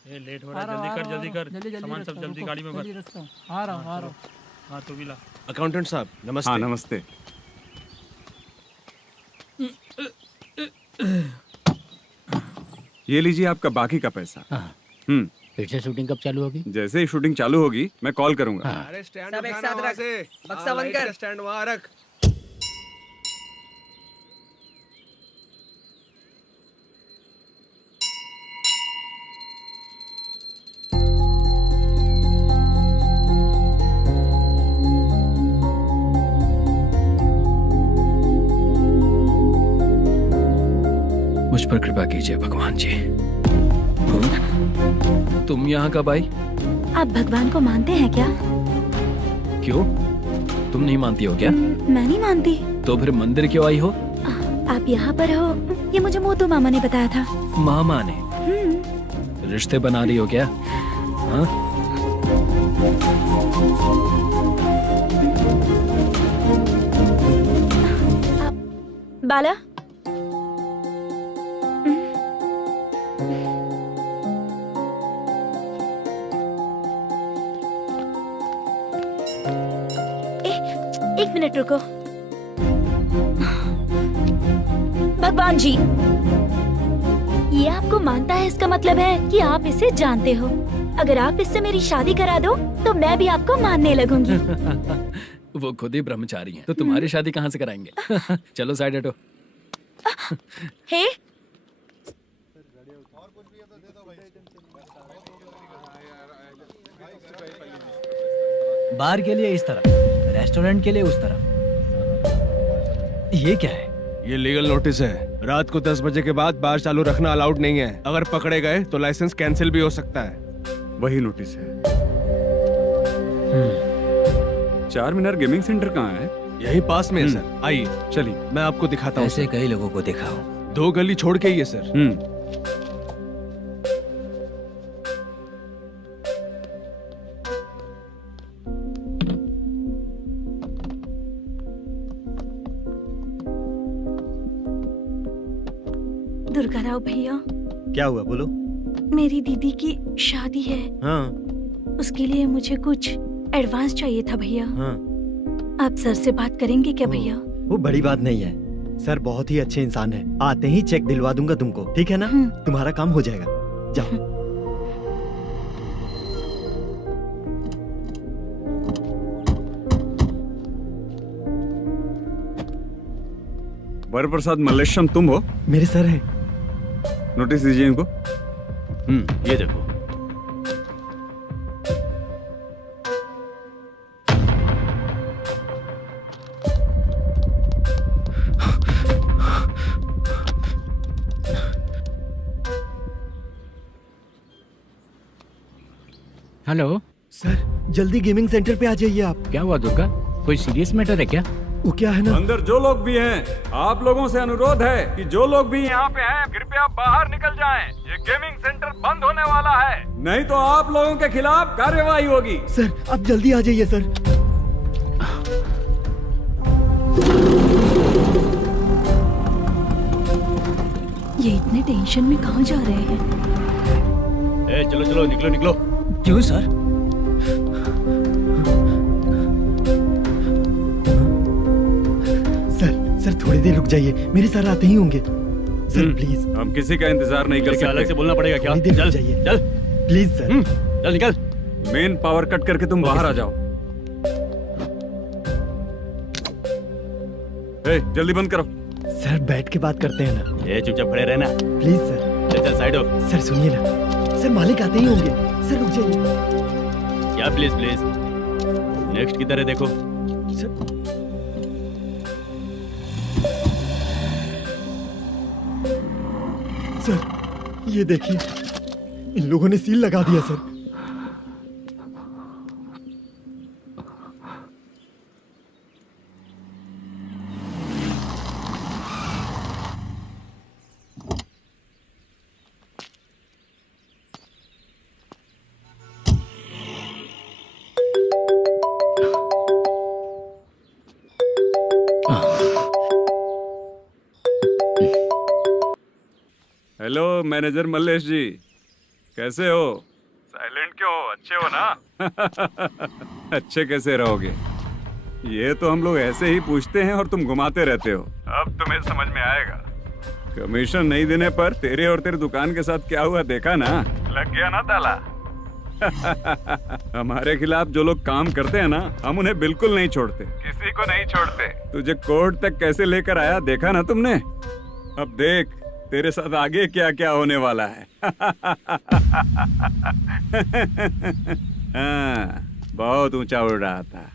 ये लेट हो रहा है, जल्दी कर। सामान सब जल्दी गाड़ी में भर। आ रहा हूँ। हाँ तो भी ला। अकाउंटेंट साहब नमस्ते। हाँ नमस्ते। ये लीजिए आपका बाकी का पैसा। हाँ। फिर से शूटिंग कब चालू होगी? जैसे ही शूटिंग चालू होगी मैं कॉल करूंगा। अरे स्टैंड सब एक साथ रख, बक्सा बंद कर, स्टैंड वहां रख। मुझ पर कृपा कीजिए भगवान जी। तुम यहाँ कब आई? आप भगवान को मानते हैं क्या? क्यों? तुम नहीं मानती हो क्या? मैं नहीं मानती। तो फिर मंदिर क्यों आई हो? आप यहाँ पर हो ये मुझे मोटू मामा ने बताया था। मामा ने? रिश्ते बना रही हो क्या? हाँ? बाला एक मिनट रुको। भगवान जी, ये आपको मानता है इसका मतलब है कि आप इसे जानते हो। अगर आप इससे मेरी शादी करा दो तो मैं भी आपको मानने लगूंगी। वो खुद ही ब्रह्मचारी हैं, तो तुम्हारी शादी कहाँ से कराएंगे? चलो साइड हटो। हे बार के लिए इस तरफ, रेस्टोरेंट के लिए उस तरफ। ये क्या है? ये लीगल नोटिस है। रात को 10 बजे के बाद बार चालू रखना अलाउड नहीं है। अगर पकड़े गए तो लाइसेंस कैंसिल भी हो सकता है। वही नोटिस है। चार मीनार गेमिंग सेंटर कहाँ है? यही पास में है सर। आइए चलिए मैं आपको दिखाता हूँ। ऐसे कई लोगों को दिखाओ। 2 गली छोड़ के ही है सर। दुर्गा राव भैया, क्या हुआ बोलो। मेरी दीदी की शादी है। हाँ। उसके लिए मुझे कुछ एडवांस चाहिए था भैया। हाँ। आप सर से बात करेंगे क्या भैया? वो बड़ी बात नहीं है, सर बहुत ही अच्छे इंसान है। आते ही चेक दिलवा दूंगा तुमको, ठीक है ना? तुम्हारा काम हो जाएगा। जाओ। वरप्रसाद मल्लेश्वरम तुम हो? मेरे सर हैं। नोटिस दीजिए इनको। ये देखो। हेलो सर, जल्दी गेमिंग सेंटर पे आ जाइए आप। क्या हुआ दुर्गा? कोई सीरियस मैटर है क्या? वो क्या है ना, अंदर जो लोग भी हैं, आप लोगों से अनुरोध है कि जो लोग भी यहाँ पे हैं कृपया बाहर निकल जाएं। ये गेमिंग सेंटर बंद होने वाला है, नहीं तो आप लोगों के खिलाफ कार्यवाही होगी। सर आप जल्दी आ जाइए सर। ये इतने टेंशन में कहाँ जा रहे हैं? चलो चलो निकलो निकलो। क्यों सर? सर थोड़ी देर रुक जाइए, मेरे सर आते ही होंगे। Sir please. हम किसी का इंतजार नहीं कर सकते। अलग से बोलना पड़ेगा क्या? चल जाइए, चल प्लीज सर। चल निकल। मेन पावर कट करके तुम बाहर आ जाओ। जल्दी बंद करो। सर बैठ के बात करते हैं ना। ये चुपचाप खड़े रहना प्लीज सर। चल चल साइड हो। सर सुनिए ना, सर मालिक आते ही होंगे। सर रुक जाइए। क्या प्लीज प्लीज? नेक्स्ट की तरह देखो। सर ये देखिए, इन लोगों ने सील लगा दिया सर। हेलो मैनेजर मल्लेश जी, कैसे हो? साइलेंट क्यों हो? अच्छे हो ना? अच्छे कैसे रहोगे? ये तो हम लोग ऐसे ही पूछते हैं और तुम घुमाते रहते हो। अब तुम्हें समझ में आएगा। कमीशन नहीं देने पर तेरे और तेरे दुकान के साथ क्या हुआ देखा ना? लग गया ना ताला। हमारे खिलाफ जो लोग काम करते हैं ना, हम उन्हें बिल्कुल नहीं छोड़ते, किसी को नहीं छोड़ते। तुझे कोर्ट तक कैसे लेकर आया देखा ना तुमने? अब देख तेरे साथ आगे क्या क्या होने वाला है। हाँ, बहुत ऊंचा उड़ रहा था।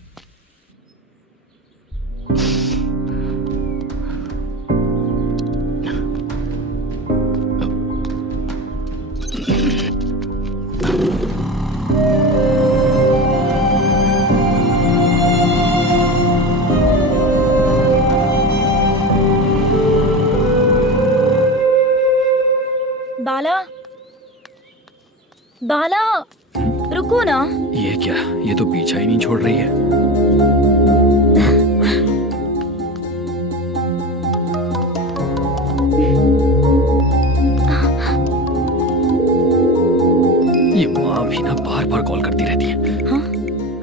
बाला, बाला, रुको ना। ये क्या, ये तो पीछा ही नहीं छोड़ रही है। ये माँ भी ना बार बार कॉल करती रहती है। हाँ?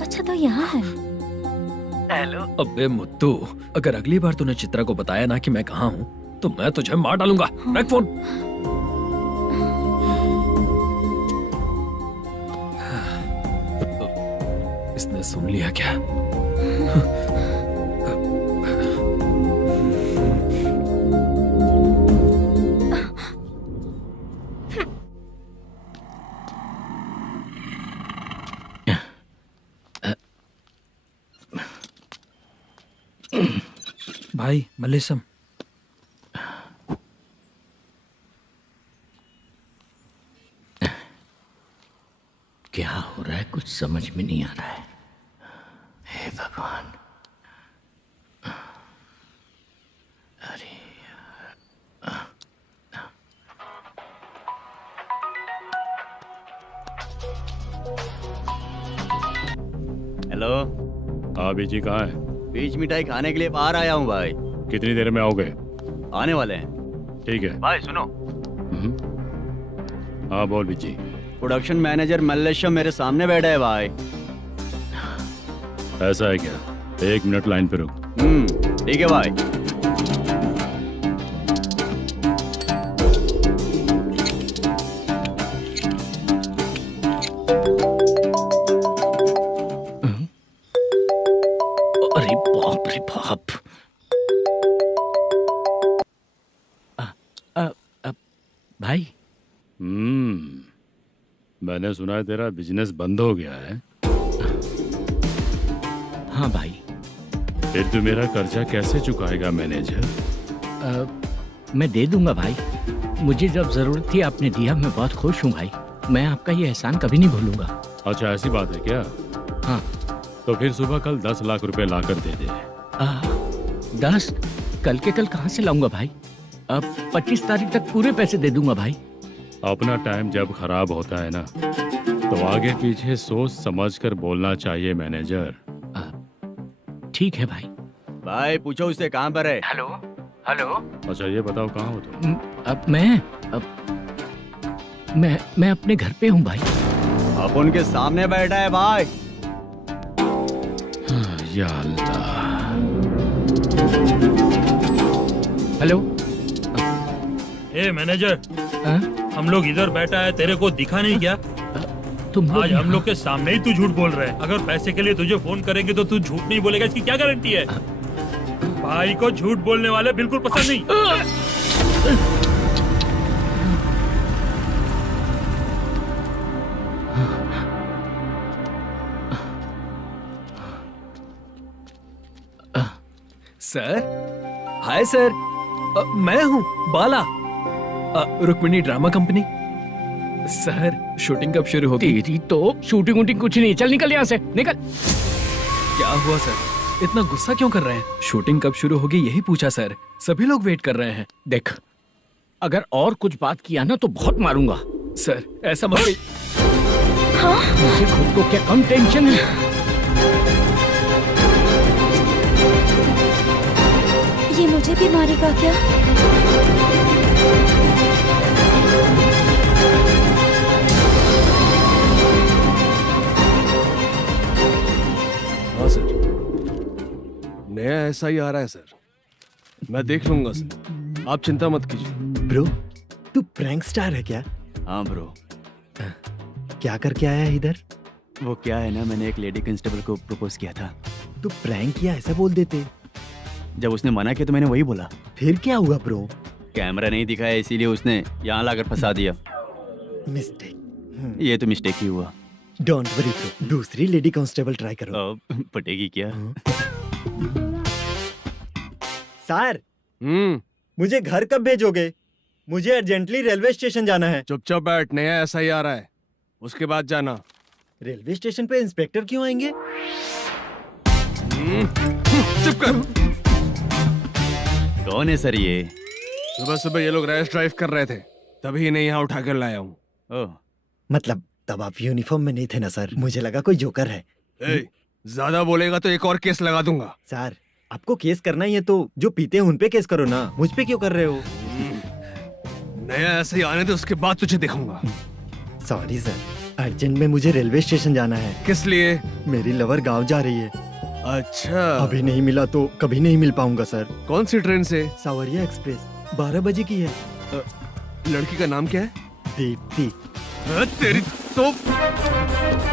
अच्छा तो यहाँ है। हेलो। अबे मुत्तू, अगर अगली बार तूने चित्रा को बताया ना कि मैं कहाँ हूँ तो मैं तुझे मार डालूंगा। रख फोन। इसने सुन लिया क्या? भाई मल्लेशम, क्या हो रहा है कुछ समझ में नहीं आ रहा है। हे भगवान, अरे हेलो। हाँ बीजी कहाँ है? बीज मिठाई खाने के लिए बाहर आया हूँ भाई। कितनी देर में आओगे? आने वाले हैं। ठीक है भाई सुनो। हाँ बोल बीजी। प्रोडक्शन मैनेजर मल्लेशम मेरे सामने बैठा है भाई। ऐसा है क्या? 1 मिनट लाइन पे रुक। ठीक है भाई। अरे बाप रे बाप। भाई। मैंने सुना है तेरा बिजनेस बंद हो गया है। हाँ भाई। फिर तू मेरा कर्जा कैसे चुकाएगा मैनेजर? मैं दे दूंगा भाई, मुझे जब जरूरत थी आपने दिया, मैं बहुत खुश हूँ भाई। मैं आपका ये एहसान कभी नहीं भूलूंगा। अच्छा ऐसी बात है क्या? हाँ। तो फिर सुबह कल 10 लाख रुपए लाकर दे दे। 10? कल के कल कहाँ से लाऊंगा भाई? अब 25 तारीख तक पूरे पैसे दे दूंगा भाई। अपना टाइम जब खराब होता है ना तो आगे पीछे सोच समझ कर बोलना चाहिए मैनेजर। ठीक है भाई। भाई पूछो उससे कहाँ पर है। Hello hello. अच्छा ये बताओ कहाँ हो तुम? अब मैं अपने घर पे हूँ भाई। अब उनके सामने बैठा है भाई। या अल्लाह। हेलो। ए मैनेजर, हम लोग इधर बैठा है, तेरे को दिखा नहीं क्या? तुम आज हम लोग के सामने ही तू झूठ बोल रहा है। अगर पैसे के लिए तुझे फोन करेंगे तो तू झूठ नहीं बोलेगा, इसकी क्या गारंटी है? भाई को झूठ बोलने वाले बिल्कुल पसंद नहीं। सर, हाय सर, मैं हूँ Bala, Rukmini drama company. Sir shooting कब शुरू होगी? तेरी तो शूटिंग वूटिंग कुछ नहीं, चल निकल यहाँ से, निकल। क्या हुआ सर, इतना गुस्सा क्यों कर रहे हैं? शूटिंग कब शुरू होगी यही पूछा सर, सभी लोग वेट कर रहे हैं। देख, अगर और कुछ बात किया ना तो बहुत मारूंगा। सर ऐसा मत। हाँ? मुझे खुद को क्या कम टेंशन है? ये मुझे भी मारेगा क्या? हाँ सर, नया ऐसा ही आ रहा है सर। मैं देख लूंगा सर, आप चिंता मत कीजिए। ब्रो, तू प्रैंक स्टार है क्या? हाँ ब्रो। क्या करके आया है इधर? वो क्या है ना, मैंने एक लेडी कांस्टेबल को प्रपोज किया था। तू प्रैंक किया ऐसा बोल देते। जब उसने मना किया तो मैंने वही बोला। फिर क्या हुआ ब्रो? कैमरा नहीं दिखाया इसीलिए उसने यहाँ लाकर फंसा दिया। मिस्टेक। ये तो मिस्टेक ही हुआ। डोंट वरी ब्रो, दूसरी लेडी कांस्टेबल ट्राई करो। पटेगी क्या? सर, मुझे घर कब भेजोगे? मुझे अर्जेंटली रेलवे स्टेशन जाना है। चुपचाप बैठ, नया SI आ रहा है, उसके बाद जाना। रेलवे स्टेशन पे इंस्पेक्टर क्यों आएंगे? चुप कर। कौन है सर ये? सुबह सुबह ये लोग रैश ड्राइव कर रहे थे, तभी इन्हें यहाँ उठा कर लाया हूँ। मतलब तब आप यूनिफॉर्म में नहीं थे ना सर, मुझे लगा कोई जोकर है। ज्यादा बोलेगा तो एक और केस लगा दूंगा। सर, आपको केस करना ही है तो जो पीते हैं उन पे केस करो ना, मुझ पे क्यों कर रहे हो? नया ऐसे ही आने दो, उसके बाद तुझे दिखाऊंगा। सॉरी सर, अर्जेंट में मुझे रेलवे स्टेशन जाना है। किस लिए? मेरी लवर गांव जा रही है। अच्छा, अभी नहीं मिला तो कभी नहीं मिल पाऊंगा सर। कौन सी ट्रेन से? सावरिया एक्सप्रेस, 12 बजे की है। लड़की का नाम क्या है? दीप्ति। तेरी तो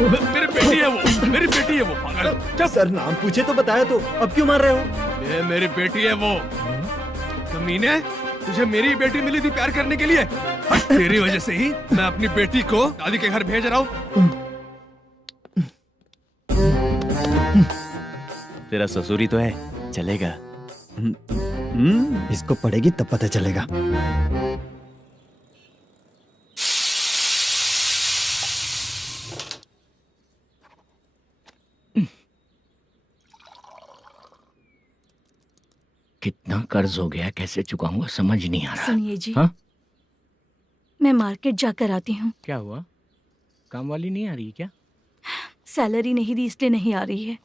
मेरी बेटी है वो, मेरी बेटी है वो। पागल। सर, नाम पूछे तो बताया तो अब क्यों मार रहे हो? ये मेरी बेटी है वो। कमीने, तुझे मेरी बेटी मिली थी प्यार करने के लिए। तेरी वजह से ही मैं अपनी बेटी को दादी के घर भेज रहा हूँ। तेरा ससुरी तो है, चलेगा। इसको पड़ेगी तब पता चलेगा। कितना कर्ज हो गया, कैसे चुकाऊंगा समझ नहीं आ रहा। सुनिए जी, हाँ? मैं मार्केट जाकर आती हूँ। क्या हुआ? काम वाली नहीं आ रही क्या? सैलरी नहीं दी इसलिए नहीं आ रही है।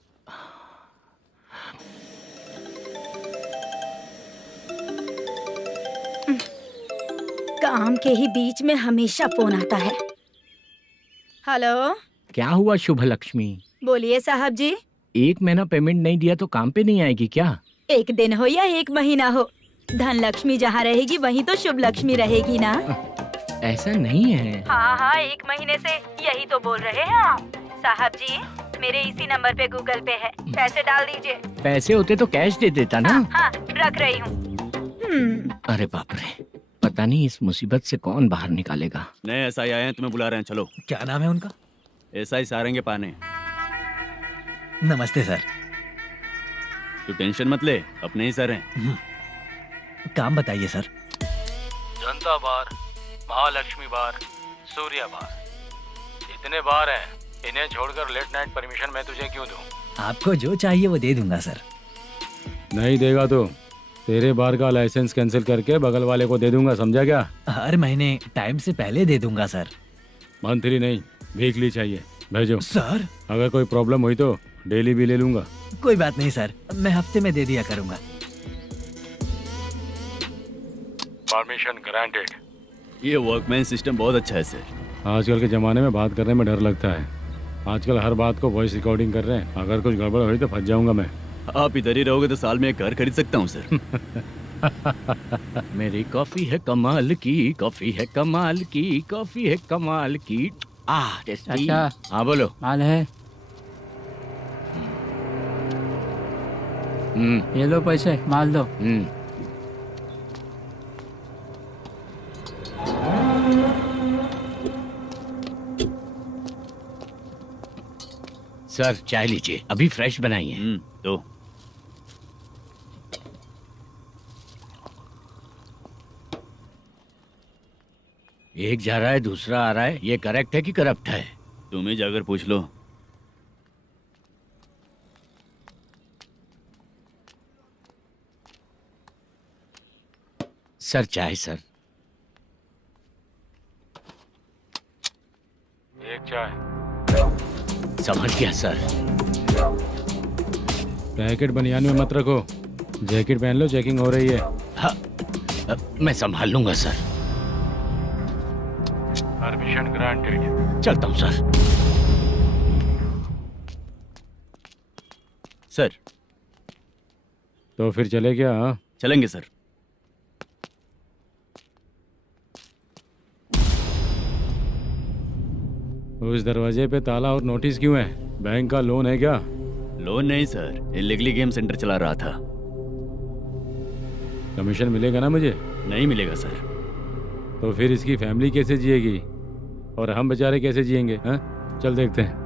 काम के ही बीच में हमेशा फोन आता है। हेलो, क्या हुआ शुभ लक्ष्मी? बोलिए साहब जी। 1 महीना पेमेंट नहीं दिया तो काम पे नहीं आएगी क्या? 1 दिन हो या 1 महीना हो, धन लक्ष्मी जहाँ रहेगी वहीं तो शुभ लक्ष्मी रहेगी ना। ऐसा नहीं है। हाँ हाँ, 1 महीने से यही तो बोल रहे हैं आप। साहब जी, मेरे इसी नंबर पे गूगल पे है, पैसे डाल दीजिए। पैसे होते तो कैश दे देता ना। हाँ, रख रही हूँ। अरे बाप रे, पता नहीं इस मुसीबत से कौन बाहर निकालेगा। नए SI आए हैं, तुम्हें बुला रहे हैं, चलो। क्या नाम है उनका? SI सारंगे पाने। नमस्ते सर। तू टेंशन मत ले, अपने ही सर हैं। काम बताइए सर। जनता बार, महालक्ष्मी बार, सूर्या बार, इतने बार हैं। इन्हें छोड़कर लेट नाइट परमिशन मैं तुझे क्यों दूं? आपको जो चाहिए वो दे दूंगा सर। नहीं देगा तो तेरे बार का लाइसेंस कैंसिल करके बगल वाले को दे दूंगा, समझा क्या? हर महीने टाइम से पहले दे दूंगा सर। मंथली नहीं, वीकली चाहिए, भेजो। सर, अगर कोई प्रॉब्लम हुई तो डेली भी ले लूंगा। कोई बात नहीं सर, मैं हफ्ते में दे दिया करूंगा। Permission granted. ये वर्कमैन सिस्टम बहुत अच्छा है सर। आजकल के जमाने में बात करने में डर लगता है। आजकल हर बात को वॉइस रिकॉर्डिंग कर रहे हैं। अगर कुछ गड़बड़ हुई तो फंस जाऊंगा मैं। आप इधर ही रहोगे तो साल में एक घर खरीद सकता हूँ सर। मेरी कॉफी है कमाल की, कॉफी है कमाल की, कॉफी है कमाल की। टेस्टी। अच्छा, हाँ बोलो। माल है, ये लो पैसे, माल दो। सर चाय लीजिए, अभी फ्रेश बनाई है। तो एक जा रहा है दूसरा आ रहा है, ये करेक्ट है कि करप्ट है? तुम ही जाकर पूछ लो। सर चाय सर। एक चाय। समझ गया सर। पैकेट बनियान में मत रखो, जैकेट पहन लो, चेकिंग हो रही है। हाँ, मैं संभाल लूंगा सर। Permission granted. चलता हूँ सर। सर तो फिर चले क्या? हाँ? चलेंगे सर। उस दरवाजे पे ताला और नोटिस क्यों है? बैंक का लोन है क्या? लोन नहीं सर, इलीगली गेम सेंटर चला रहा था। कमीशन मिलेगा ना मुझे? नहीं मिलेगा सर। तो फिर इसकी फैमिली कैसे जिएगी और हम बेचारे कैसे जिएंगे? हाँ, चल देखते हैं।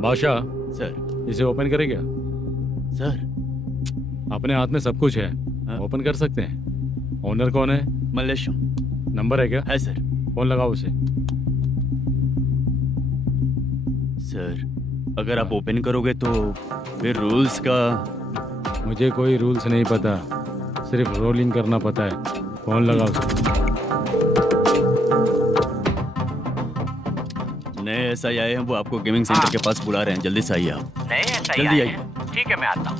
बादशाह सर। इसे ओपन करे क्या? सर अपने हाथ में सब कुछ है, ओपन कर सकते हैं। ओनर कौन है? मल्लेशम। नंबर है क्या? है सर। फोन लगाओ उसे। सर अगर आप ओपन करोगे तो फिर रूल्स का। मुझे कोई रूल्स नहीं पता, सिर्फ रोलिंग करना पता है। फोन लगाओ उसे। नए एसआई आए हैं, वो आपको गेमिंग सेंटर के पास बुला रहे हैं। जल्दी से आइए आप। नए एसआई जल्दी आए आइए। हैं। ठीक है, मैं आता हूँ।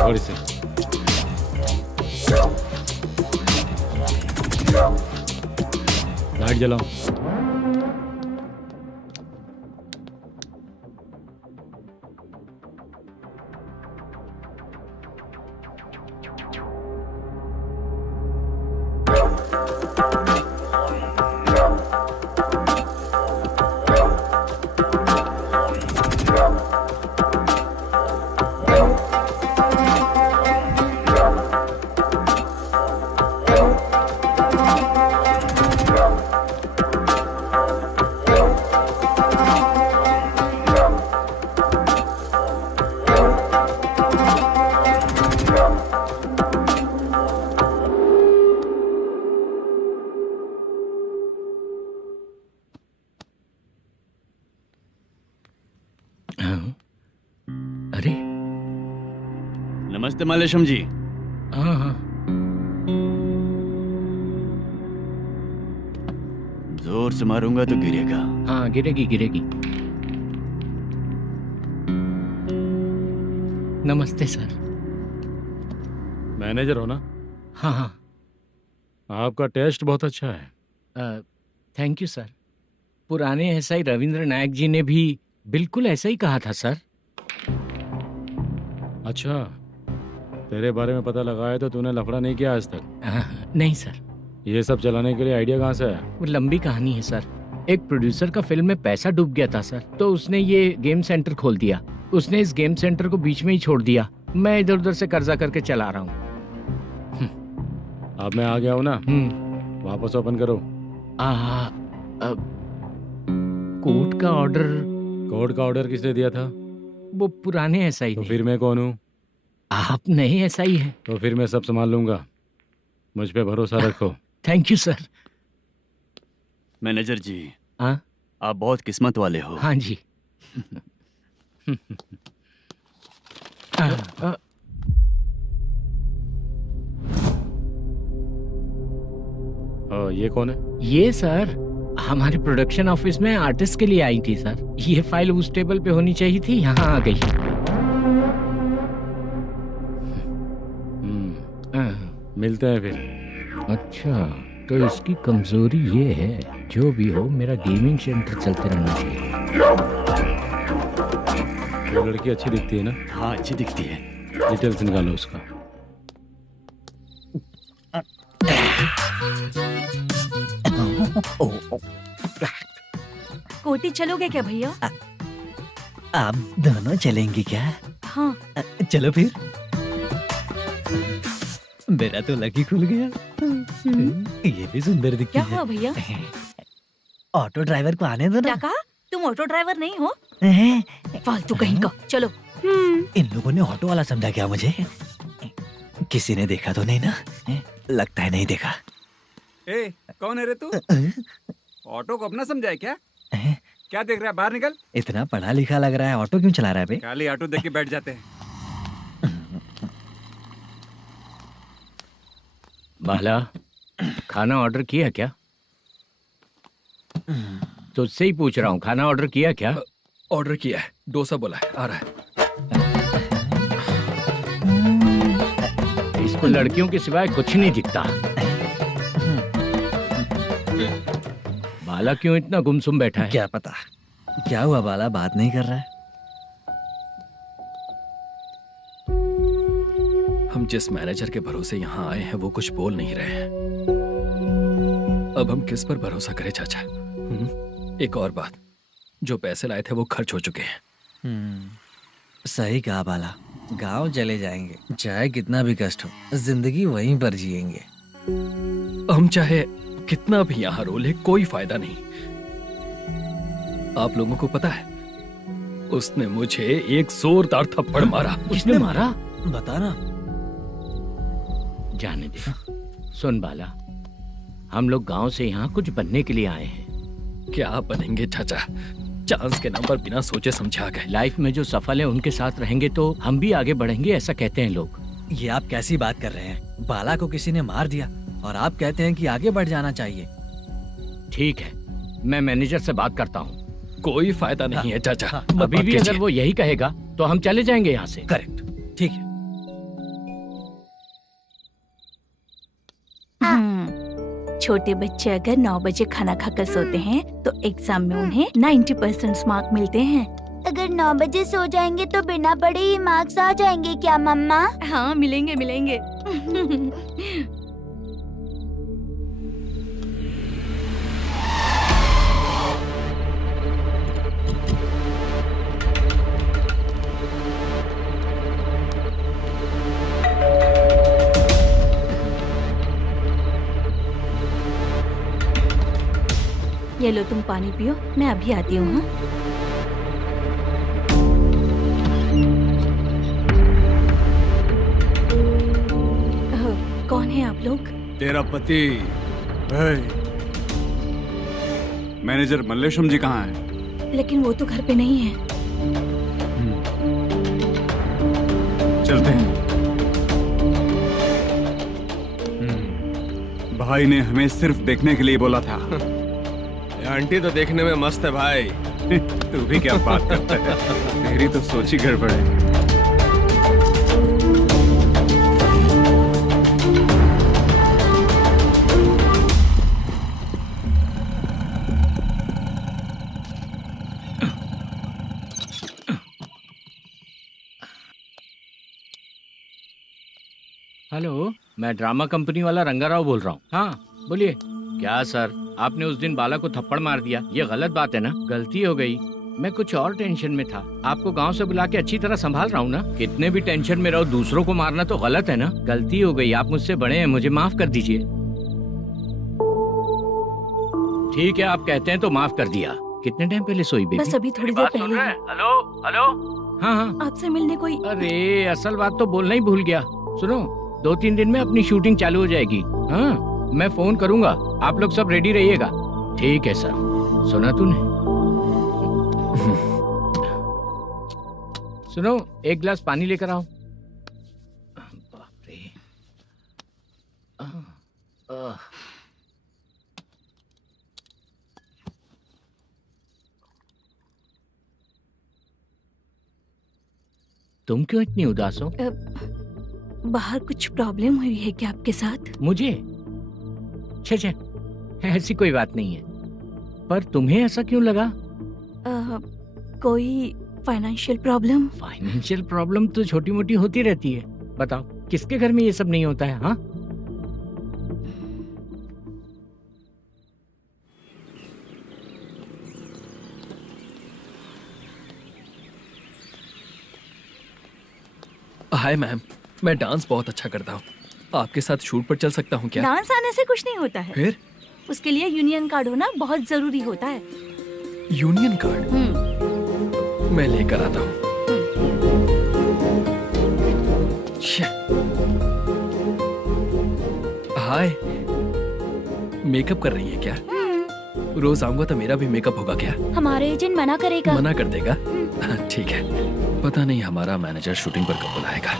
और इसे लाइट जलाओ। अरे नमस्ते मल्लेशम जी। हाँ हाँ, जोर से मारूंगा तो गिरेगा। हाँ गिरेगी गिरेगी। नमस्ते सर। मैनेजर हो ना? हाँ हाँ। आपका टेस्ट बहुत अच्छा है। Thank you sir. पुराने एसआई रविंद्र नायक जी ने भी बिल्कुल ऐसा ही कहा था सर। अच्छा, तेरे बारे में पता लगा है तो तूने लफड़ा नहीं किया आज तक? नहीं सर। ये सब चलाने के लिए आइडिया कहाँ से आया? वो लंबी कहानी है सर। एक प्रोड्यूसर का फिल्म में पैसा डूब गया था सर, तो उसने ये गेम सेंटर खोल दिया। उसने इस गेम सेंटर को बीच में ही छोड़ दिया। मैं इधर उधर से कर्जा करके चला रहा हूँ। अब मैं आ गया हूँ ना, वापस ओपन करो। कोर्ट का ऑर्डर। कोर्ट का ऑर्डर किसने दिया था? वो पुराने एसआई। तो फिर मैं कौन हूँ? आप नए एसआई हैं। तो फिर मैं सब संभाल लूंगा, मुझ पे भरोसा रखो। Thank you sir. मैनेजर जी, हाँ आप बहुत किस्मत वाले हो। हाँ जी। ये कौन है? ये सर हमारे प्रोडक्शन ऑफिस में आर्टिस्ट के लिए आई थी सर। ये फाइल उस टेबल पे होनी चाहिए थी, यहाँ आ गई। मिलते हैं फिर। अच्छा, तो इसकी कमजोरी ये है। जो भी हो, मेरा गेमिंग सेंटर चलते रहना चाहिए। वो लड़की अच्छी दिखती है ना? हाँ अच्छी दिखती है। डिटेल्स निकालो उसका। कोटी चलोगे क्या भैया? आप दोनों चलेंगे क्या? हाँ। चलो फिर। मेरा तो लकी खुल गया। ये भी सुंदर दिखती क्या है। हुआ भैया? ऑटो ड्राइवर को आने दो क्या ना। कहा? तुम ऑटो ड्राइवर नहीं हो? फालतू कहीं का। चलो। इन लोगों ने ऑटो वाला समझा क्या मुझे? किसी ने देखा तो नहीं ना? लगता है नहीं देखा। ए, कौन है रे तू? ऑटो को अपना समझा है क्या? क्या देख रहा है? बाहर निकल। इतना पढ़ा लिखा लग रहा है, ऑटो क्यों चला रहा है बे? खाली ऑटो देख के बैठ जाते हैं। बाला, खाना ऑर्डर किया क्या? तो उससे ही पूछ रहा हूँ, खाना ऑर्डर किया क्या? ऑर्डर किया है, डोसा बोला है, आ रहा है। इसको लड़कियों के सिवाय कुछ नहीं दिखता। बाला क्यों इतना गुमसुम बैठा है? क्या पता। क्या हुआ बाला, बात नहीं कर रहा है? हम जिस मैनेजर के भरोसे यहाँ आए हैं वो कुछ बोल नहीं रहे हैं। अब हम किस पर भरोसा करें चाचा? एक और बात, जो पैसे लाए थे वो खर्च हो चुके हैं। सही कहा बाला, गांव चले जाएंगे, चाहे कितना भी कष्ट हो, जिंदगी वहीं पर जिएंगे। हम चाहे कितना भी यहाँ रो ले, कोई फायदा नहीं। आप लोगों को पता है, उसने मुझे एक जोरदार थप्पड़ मारा। किसने मारा? बता ना। जाने दे। सुन बाला, हम लोग गांव से यहाँ कुछ बनने के लिए आए हैं। क्या बनेंगे चाचा? चांस के नाम पर बिना सोचे समझे आ गए। लाइफ में जो सफल है उनके साथ रहेंगे तो हम भी आगे बढ़ेंगे, ऐसा कहते हैं लोग। ये आप कैसी बात कर रहे हैं? बाला को किसी ने मार दिया और आप कहते हैं कि आगे बढ़ जाना चाहिए। ठीक है, मैं मैनेजर से बात करता हूँ। कोई फायदा नहीं है चाचा। अभी भी अगर वो यही कहेगा तो हम चले जाएंगे यहाँ से। करेक्ट, ठीक है। छोटे बच्चे अगर 9 बजे खाना खाकर सोते हैं तो एग्जाम में उन्हें 90% मार्क मिलते हैं। अगर 9 बजे सो जाएंगे तो बिना पढ़े ही मार्क्स आ जाएंगे क्या मम्मा? हाँ, मिलेंगे मिलेंगे। ये लो, तुम पानी पियो, मैं अभी आती हूँ। हाँ? कौन है आप लोग? तेरा पति। मैनेजर मल्लेशम जी कहाँ हैं? लेकिन वो तो घर पे नहीं है। चलते हैं। भाई ने हमें सिर्फ देखने के लिए बोला था। आंटी तो देखने में मस्त है भाई। तू भी क्या बात करता है? तेरी तो सोच ही गड़बड़ है। हेलो, मैं ड्रामा कंपनी वाला रंगाराव बोल रहा हूँ। हाँ बोलिए। क्या सर, आपने उस दिन बाला को थप्पड़ मार दिया, ये गलत बात है ना? गलती हो गई, मैं कुछ और टेंशन में था। आपको गांव से बुला के अच्छी तरह संभाल रहा हूँ ना। कितने भी टेंशन में रहो, दूसरों को मारना तो गलत है ना। गलती हो गई, आप मुझसे बड़े हैं, मुझे माफ कर दीजिए। ठीक है, आप कहते हैं तो माफ कर दिया। कितने टाइम पहले सोई बेबी? बस अभी थोड़ी देर पहले। Hello hello. हाँ हाँ, आपसे मिलने कोई। अरे असल बात तो बोलना ही भूल गया। सुनो, 2-3 दिन में अपनी शूटिंग चालू हो जाएगी। हाँ, मैं फोन करूंगा, आप लोग सब रेडी रहिएगा। ठीक है सर। सुना तूने? सुनो, एक गिलास पानी लेकर आओ। बाप रे। तुम क्यों इतनी उदास हो? बाहर कुछ प्रॉब्लम हुई है क्या आपके साथ? मुझे? छे, ऐसी कोई बात नहीं है। पर तुम्हें ऐसा क्यों लगा? कोई फाइनेंशियल प्रॉब्लम? फाइनेंशियल प्रॉब्लम तो छोटी मोटी होती रहती है। बताओ, किसके घर में ये सब नहीं होता है? हाँ, हाय मैम, मैं डांस बहुत अच्छा करता हूँ। आपके साथ शूट पर चल सकता हूँ क्या? डांस आने से कुछ नहीं होता है। फिर? उसके लिए यूनियन कार्ड होना बहुत जरूरी होता है। Union card? मैं लेकर आता हूँ। हाय, मेकअप कर रही है क्या? रोज आऊंगा तो मेरा भी मेकअप होगा क्या? हमारे एजेंट मना करेगा। मना कर देगा? ठीक है, पता नहीं हमारा मैनेजर शूटिंग पर कब बुलाएगा।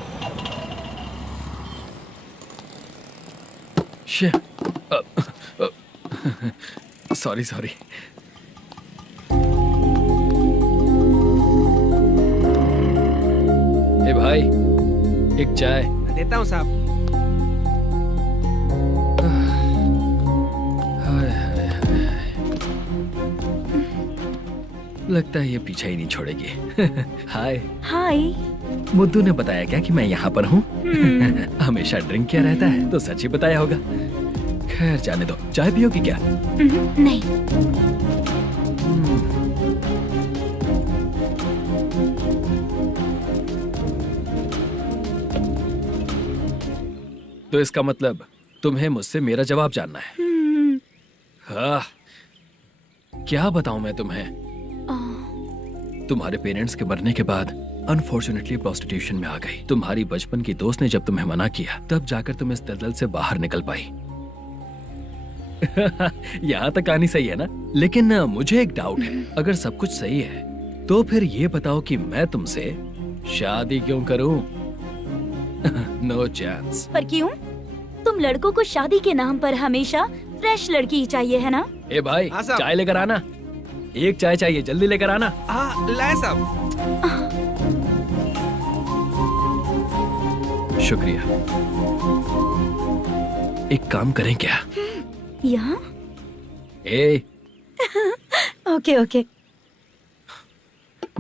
सॉरी। ए भाई, एक चाय। देता हूँ साहब। लगता है ये पीछा ही नहीं छोड़ेगी। हाय। हाय। मुद्दू ने बताया क्या कि मैं यहाँ पर हूँ? हमेशा ड्रिंक किया रहता है तो सच ही बताया होगा। खैर जाने दो, चाय पियोगी क्या? नहीं। तो इसका मतलब तुम्हें मुझसे मेरा जवाब जानना है? हाँ, क्या बताऊं मैं तुम्हें? तुम्हारे पेरेंट्स के मरने के बाद अनफॉर्चुनेटली प्रोस्टिट्यूशन में आ गई। तुम्हारी बचपन की दोस्त ने जब तुम्हें मना किया तब जाकर तुम इस दलदल से बाहर निकल पाई। यहाँ तक कहानी सही है ना? लेकिन मुझे एक डाउट है, अगर सब कुछ सही है तो फिर ये बताओ कि मैं तुमसे शादी क्यों करूं? No chance. पर क्यों? तुम लड़कों को शादी के नाम पर हमेशा फ्रेश लड़की ही चाहिए है ना? ए भाई, हाँ साहब। चाय लेकर आना। एक चाय चाहिए, जल्दी लेकर आना। हाँ लाए साहब। शुक्रिया। एक काम करें क्या? यहाँ? ए, ओके ओके।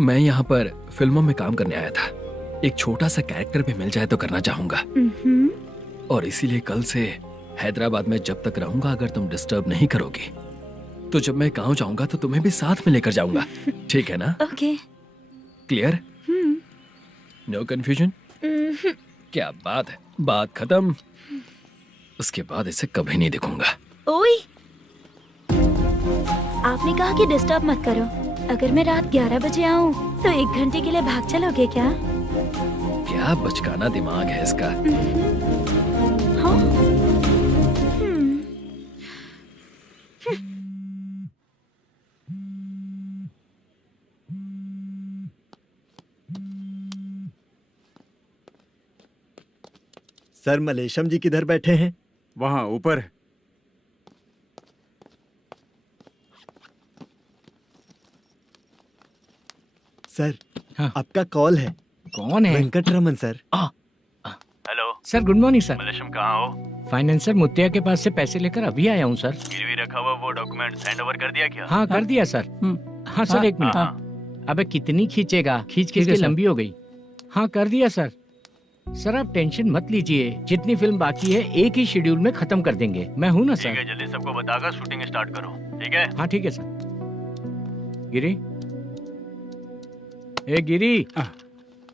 मैं यहाँ पर फिल्मों में काम करने आया था। एक छोटा सा कैरेक्टर भी मिल जाए तो करना चाहूंगा। और इसीलिए कल से हैदराबाद में जब तक रहूंगा, अगर तुम डिस्टर्ब नहीं करोगी तो जब मैं गांव जाऊंगा तो तुम्हें भी साथ में लेकर जाऊंगा। ठीक है ना? ओके। क्लियर? No confusion? क्या बात है, बात खत्म। उसके बाद इसे कभी नहीं दिखूंगा। ओए, आपने कहा कि डिस्टर्ब मत करो। अगर मैं रात 11 बजे आऊँ तो 1 घंटे के लिए भाग चलोगे क्या? क्या बचकाना दिमाग है इसका। हाँ? सर, मलेशम जी किधर बैठे हैं? वहाँ ऊपर है। सर, हाँ। आपका कॉल है। कौन है? Venkataraman sir. Hello sir, good morning sir. Malesham कहाँ हो? फाइनेंसर मुत्तिया के पास से पैसे लेकर अभी आया हूँ सर। गिरवी रखा हुआ वो डॉक्यूमेंट हैंड ओवर कर दिया क्या? हाँ कर दिया सर। हाँ सर, एक मिनट। अबे कितनी खींचेगा, खींच खींच के लंबी हो गई। हाँ कर दिया सर। सर आप टेंशन मत लीजिए, जितनी फिल्म बाकी है एक ही शेड्यूल में खत्म कर देंगे। मैं हूँ ना ठीक सर। है, जल्दी सबको बताकर शूटिंग स्टार्ट करो। ठीक है? हाँ ठीक है सर। गिरी, ए गिरी,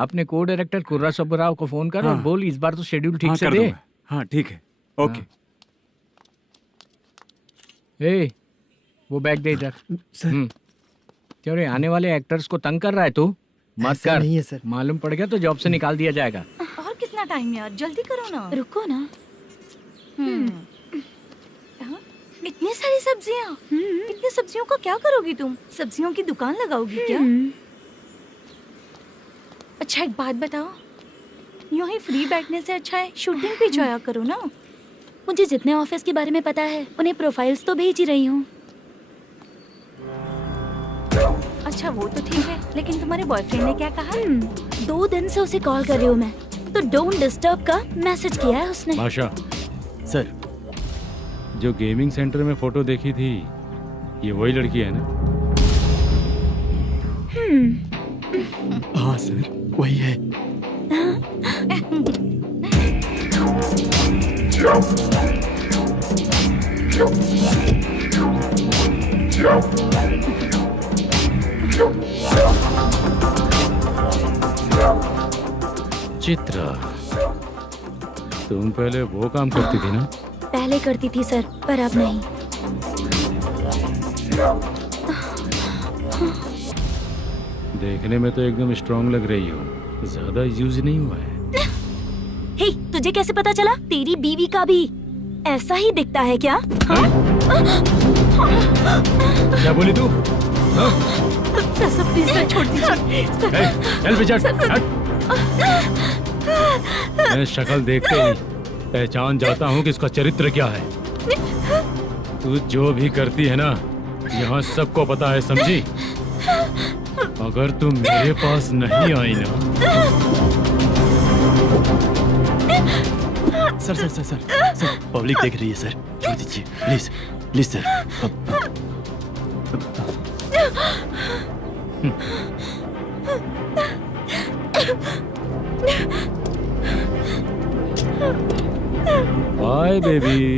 अपने को डायरेक्टर कुर्रा सुब्बराव को फोन कर और हाँ। बोल इस बार तो शेड्यूल ठीक हाँ, से कर दे। दूंगा। हाँ ठीक है, ओके। ए, वो बैग दे इधर। सर, तेरे आने वाले एक्टर्स को तंग कर रहा है तू? मत ऐसा कर। नहीं है सर। मालूम पड़ गया तो जॉब से निकाल दिया जाएगा। और कितना टाइम यार, जल्दी करो ना। रुको ना। हाँ? इतनी सारी सब्जियाँ, इतनी सब्जियों का क्या करोगी तुम? सब्जियों की दुकान लगाओगी क्या? अच्छा एक बात बताओ, यूं ही फ्री बैठने से अच्छा है शूटिंग पे जाया करो ना। मुझे जितने ऑफिस के बारे में पता है उन्हें प्रोफाइल्स तो भेज ही रही हूँ। अच्छा वो तो ठीक है, लेकिन तुम्हारे बॉयफ्रेंड ने क्या कहा? 2 दिन से उसे कॉल कर रही हूँ मैं, तो डोंट डिस्टर्ब का मैसेज किया है उसने। बादशाह, सर, जो गेमिंग सेंटर में फोटो देखी थी, ये वही लड़की है ना? हाँ सर, वही है। चित्रा, तुम पहले वो काम करती थी ना? पहले करती थी सर, पर अब नहीं। देखने में तो एकदम स्ट्रांग लग रही हो, ज्यादा यूज नहीं हुआ है। हे, तुझे कैसे पता चला? तेरी बीवी का भी ऐसा ही दिखता है क्या? हाँ? क्या बोली तू? सर प्लीज सर, छोड़ दीजिए। चल बेटा, हट। मैं शक्ल देखते ही पहचान जाता हूँ कि इसका चरित्र क्या है। तू जो भी करती है ना, यहाँ सबको पता है, समझी? अगर तू मेरे पास नहीं आई ना। Sir sir sir sir sir, public देख रही है सर, छोड़ दीजिए please please sir. Bye baby.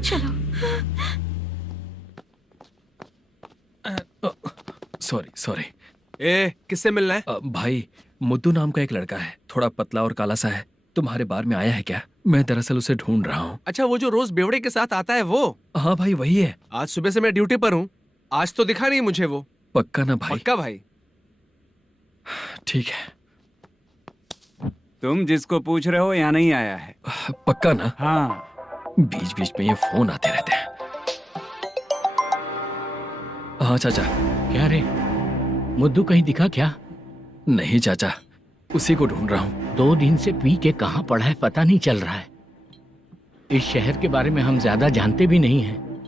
चलो। Sorry sorry. ए, किससे मिलना है? भाई, मुद्दू नाम का एक लड़का है, थोड़ा पतला और काला सा है। तुम्हारे बार में आया है क्या? मैं दरअसल उसे ढूंढ रहा हूँ। अच्छा, वो जो रोज बेवड़े के साथ आता है वो? हाँ भाई, वही है। आज सुबह से मैं ड्यूटी पर हूँ, आज तो दिखा नहीं मुझे वो। पक्का ना भाई? पक्का भाई। ठीक है। तुम जिसको पूछ रहे हो यहाँ नहीं आया है? पक्का ना? हाँ। बीच बीच में ये फोन आते रहते हैं। हाँ चाचा। क्या रे, मुद्दू कहीं दिखा क्या? नहीं चाचा, उसी को ढूंढ रहा हूँ। 2 दिन से पी के कहाँ पड़ा है पता नहीं चल रहा है। इस शहर के बारे में हम ज्यादा जानते भी नहीं हैं।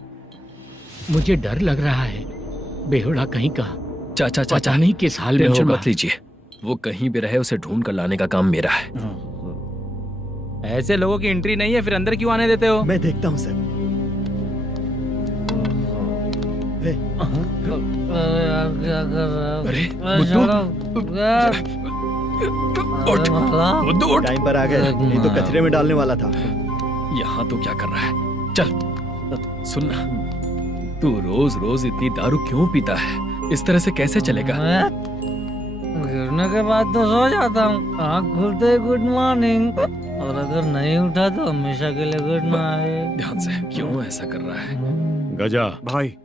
मुझे डर लग रहा है, बेहुड़ा कहीं का। चाचा चाचा नहीं किस हाल में टेंशन होगा। मत लीजिए, वो कहीं भी रहे उसे ढूंढ कर लाने का काम मेरा है। ऐसे लोगों की एंट्री नहीं है, फिर अंदर क्यों आने देते हो? मैं देखता हूँ सर। क्या कर रहा है? अरे मुद्दू, टाइम पर आ गए, नहीं तो कचरे में डालने वाला था। यहाँ तो क्या कर रहा है? चल सुनना, तू रोज रोज इतनी दारू क्यों पीता है? इस तरह से कैसे चलेगा? गिरने के बाद तो सो जाता हूँ, आँख खुलते ही गुड मॉर्निंग, और अगर नहीं उठा तो हमेशा के लिए गुड नाइट। ध्यान से, क्यों ऐसा कर रहा है? गजा भाई,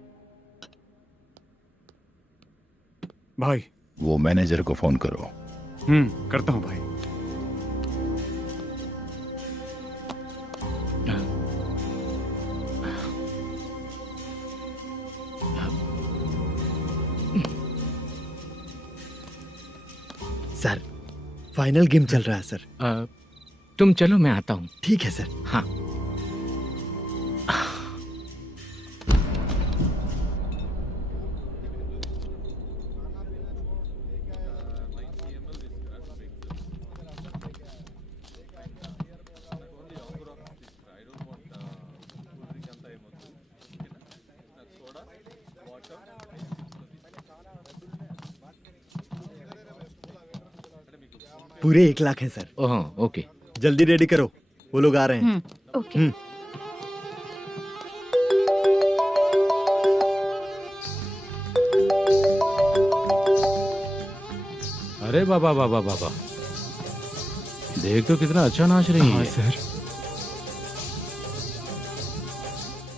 भाई वो मैनेजर को फोन करो। करता हूँ भाई। सर, फाइनल गेम चल रहा है सर। तुम चलो, मैं आता हूँ। ठीक है सर। हाँ। पूरे 1 लाख है सर। ओह, ओके। जल्दी रेडी करो, वो लोग आ रहे हैं। ओके। अरे बाबा बाबा बाबा, देख तो कितना अच्छा नाच रही है। सर।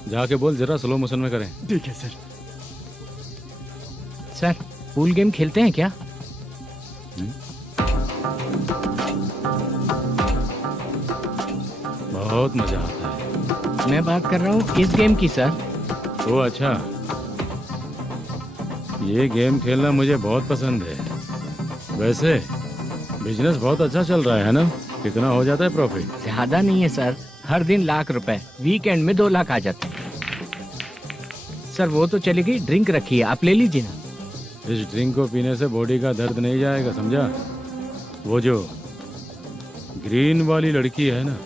जाके बोल जरा स्लो मोशन में करें। ठीक है सर। सर, पूल गेम खेलते हैं क्या? बहुत मजा आता है। मैं बात कर रहा हूँ इस गेम की सर। ओ अच्छा, ये गेम खेलना मुझे बहुत पसंद है। वैसे बिजनेस बहुत अच्छा चल रहा है ना? कितना हो जाता है प्रॉफिट? ज्यादा नहीं है सर, हर दिन लाख रुपए, वीकेंड में 2 लाख आ जाते हैं। सर वो तो चलेगी, ड्रिंक रखी है, आप ले लीजिए ना। इस ड्रिंक को पीने से बॉडी का दर्द नहीं जाएगा, समझा? वो जो ग्रीन वाली लड़की है ना,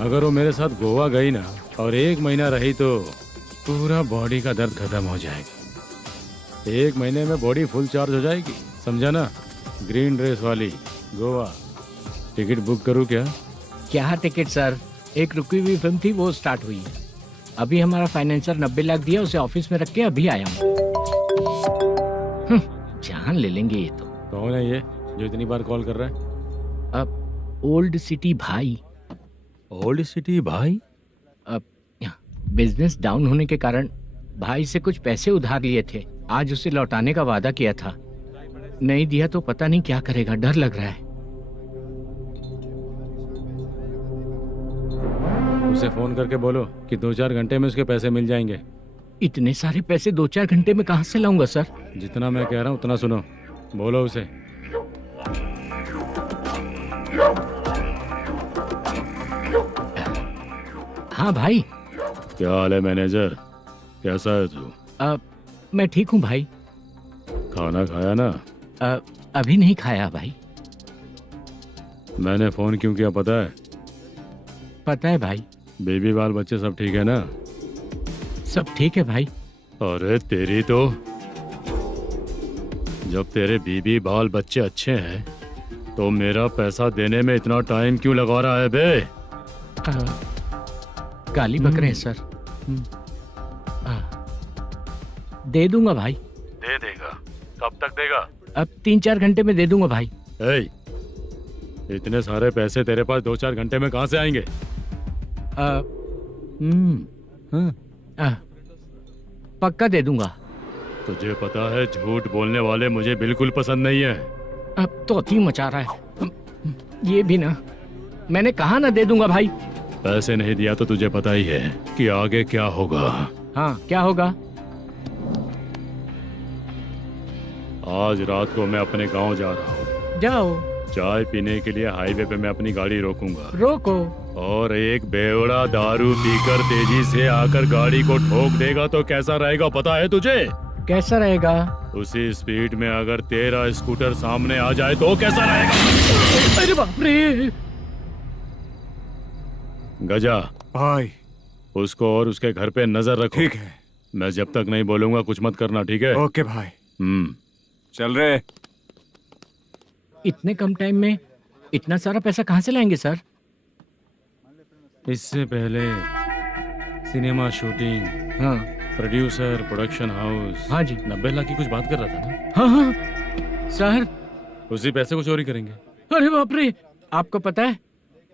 अगर वो मेरे साथ गोवा गई ना और 1 महीना रही तो पूरा बॉडी का दर्द खत्म हो जाएगा। 1 महीने में बॉडी फुल चार्ज हो जाएगी, समझा ना? ग्रीन ड्रेस वाली गोवा। टिकट बुक करूँ क्या? क्या टिकट सर, एक रुकी हुई फिल्म थी, वो स्टार्ट हुई है। अभी हमारा फाइनेंसर 90 लाख दिया, उसे ऑफिस में रख के अभी आया हूँ। जान ले लेंगे ये तो। कौन है ये जो इतनी बार कॉल कर रहा है? अब ओल्ड सिटी भाई। ओल्ड सिटी भाई? अब बिजनेस डाउन होने के कारण भाई से कुछ पैसे उधार लिए थे, आज उसे लौटाने का वादा किया था। नहीं दिया तो पता नहीं क्या करेगा, डर लग रहा है। उसे फोन करके बोलो कि 2-4 घंटे में उसके पैसे मिल जाएंगे। इतने सारे पैसे 2-4 घंटे में कहाँ से लाऊंगा सर? जितना मैं कह रहा हूँ उतना सुनो, बोलो उसे। हाँ भाई। क्या हाल है मैनेजर, कैसा है तू? मैं ठीक हूँ भाई। खाना खाया ना? अभी नहीं खाया भाई। मैंने फोन क्यों किया पता है? पता है भाई। बेबी बाल बच्चे सब ठीक है ना? सब ठीक है भाई। अरे तेरी तो जब तेरे बीबी बाल बच्चे अच्छे हैं तो मेरा पैसा देने में इतना टाइम क्यों लगा रहा है बे? गाली बक रहे हैं सर। दे दूंगा भाई। दे देगा? कब तक देगा? अब 3-4 घंटे में दे दूंगा भाई। ए, इतने सारे पैसे तेरे पास 2-4 घंटे में कहाँ से आएंगे? पक्का दे दूंगा। तुझे पता है झूठ बोलने वाले मुझे बिल्कुल पसंद नहीं है। अब तो अति मचा रहा है ये भी ना। मैंने कहा ना दे दूंगा भाई। पैसे नहीं दिया तो तुझे पता ही है कि आगे क्या होगा। हाँ क्या होगा? आज रात को मैं अपने गांव जा रहा हूँ। जाओ। चाय पीने के लिए हाईवे पे मैं अपनी गाड़ी रोकूंगा। रोको। और एक बेवड़ा दारू पीकर तेजी से आकर गाड़ी को ठोक देगा तो कैसा रहेगा पता है तुझे? कैसा रहेगा? उसी स्पीड में अगर तेरा स्कूटर सामने आ जाए तो कैसा रहेगा? अरे बाप रे। गजा भाई, उसको और उसके घर पे नजर रखो। ठीक है। मैं जब तक नहीं बोलूंगा कुछ मत करना, ठीक है? ओके भाई। चल रहे। इतने कम टाइम में इतना सारा पैसा कहाँ से लाएंगे सर? इससे पहले सिनेमा शूटिंग, हाँ, प्रोड्यूसर, प्रोडक्शन हाउस, हाँ जी, 90 लाख की कुछ बात कर रहा था ना? हाँ हाँ सर। उसी पैसे को चोरी करेंगे। अरे बाप रे, आपको पता है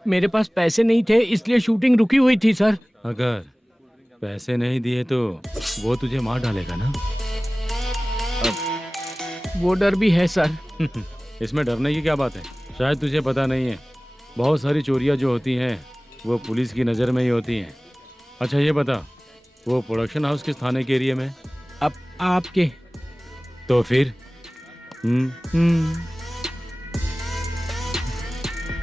मेरे पास पैसे नहीं थे इसलिए शूटिंग रुकी हुई थी सर। अगर पैसे नहीं दिए तो वो तुझे मार डालेगा ना? वो डर भी है सर। इसमें डरने की क्या बात है? शायद तुझे पता नहीं है, बहुत सारी चोरियां जो होती हैं वो पुलिस की नज़र में ही होती हैं। अच्छा ये बता, वो प्रोडक्शन हाउस किस थाने के एरिया में? अब आपके। तो फिर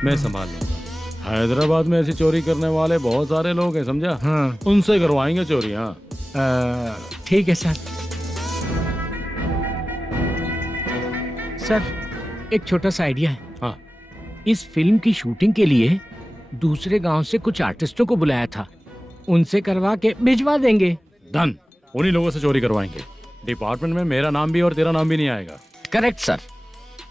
मैं संभाल लूंगा। हैदराबाद में ऐसी चोरी करने वाले बहुत सारे लोग हैं, समझा? हाँ। उनसे करवाएंगे चोरी। हाँ ठीक है सर। सर एक छोटा सा आइडिया है। हाँ। इस फिल्म की शूटिंग के लिए दूसरे गांव से कुछ आर्टिस्टों को बुलाया था, उनसे करवा के भिजवा देंगे। डन, उन्हीं लोगों से चोरी करवाएंगे। डिपार्टमेंट में मेरा नाम भी और तेरा नाम भी नहीं आएगा। Correct sir.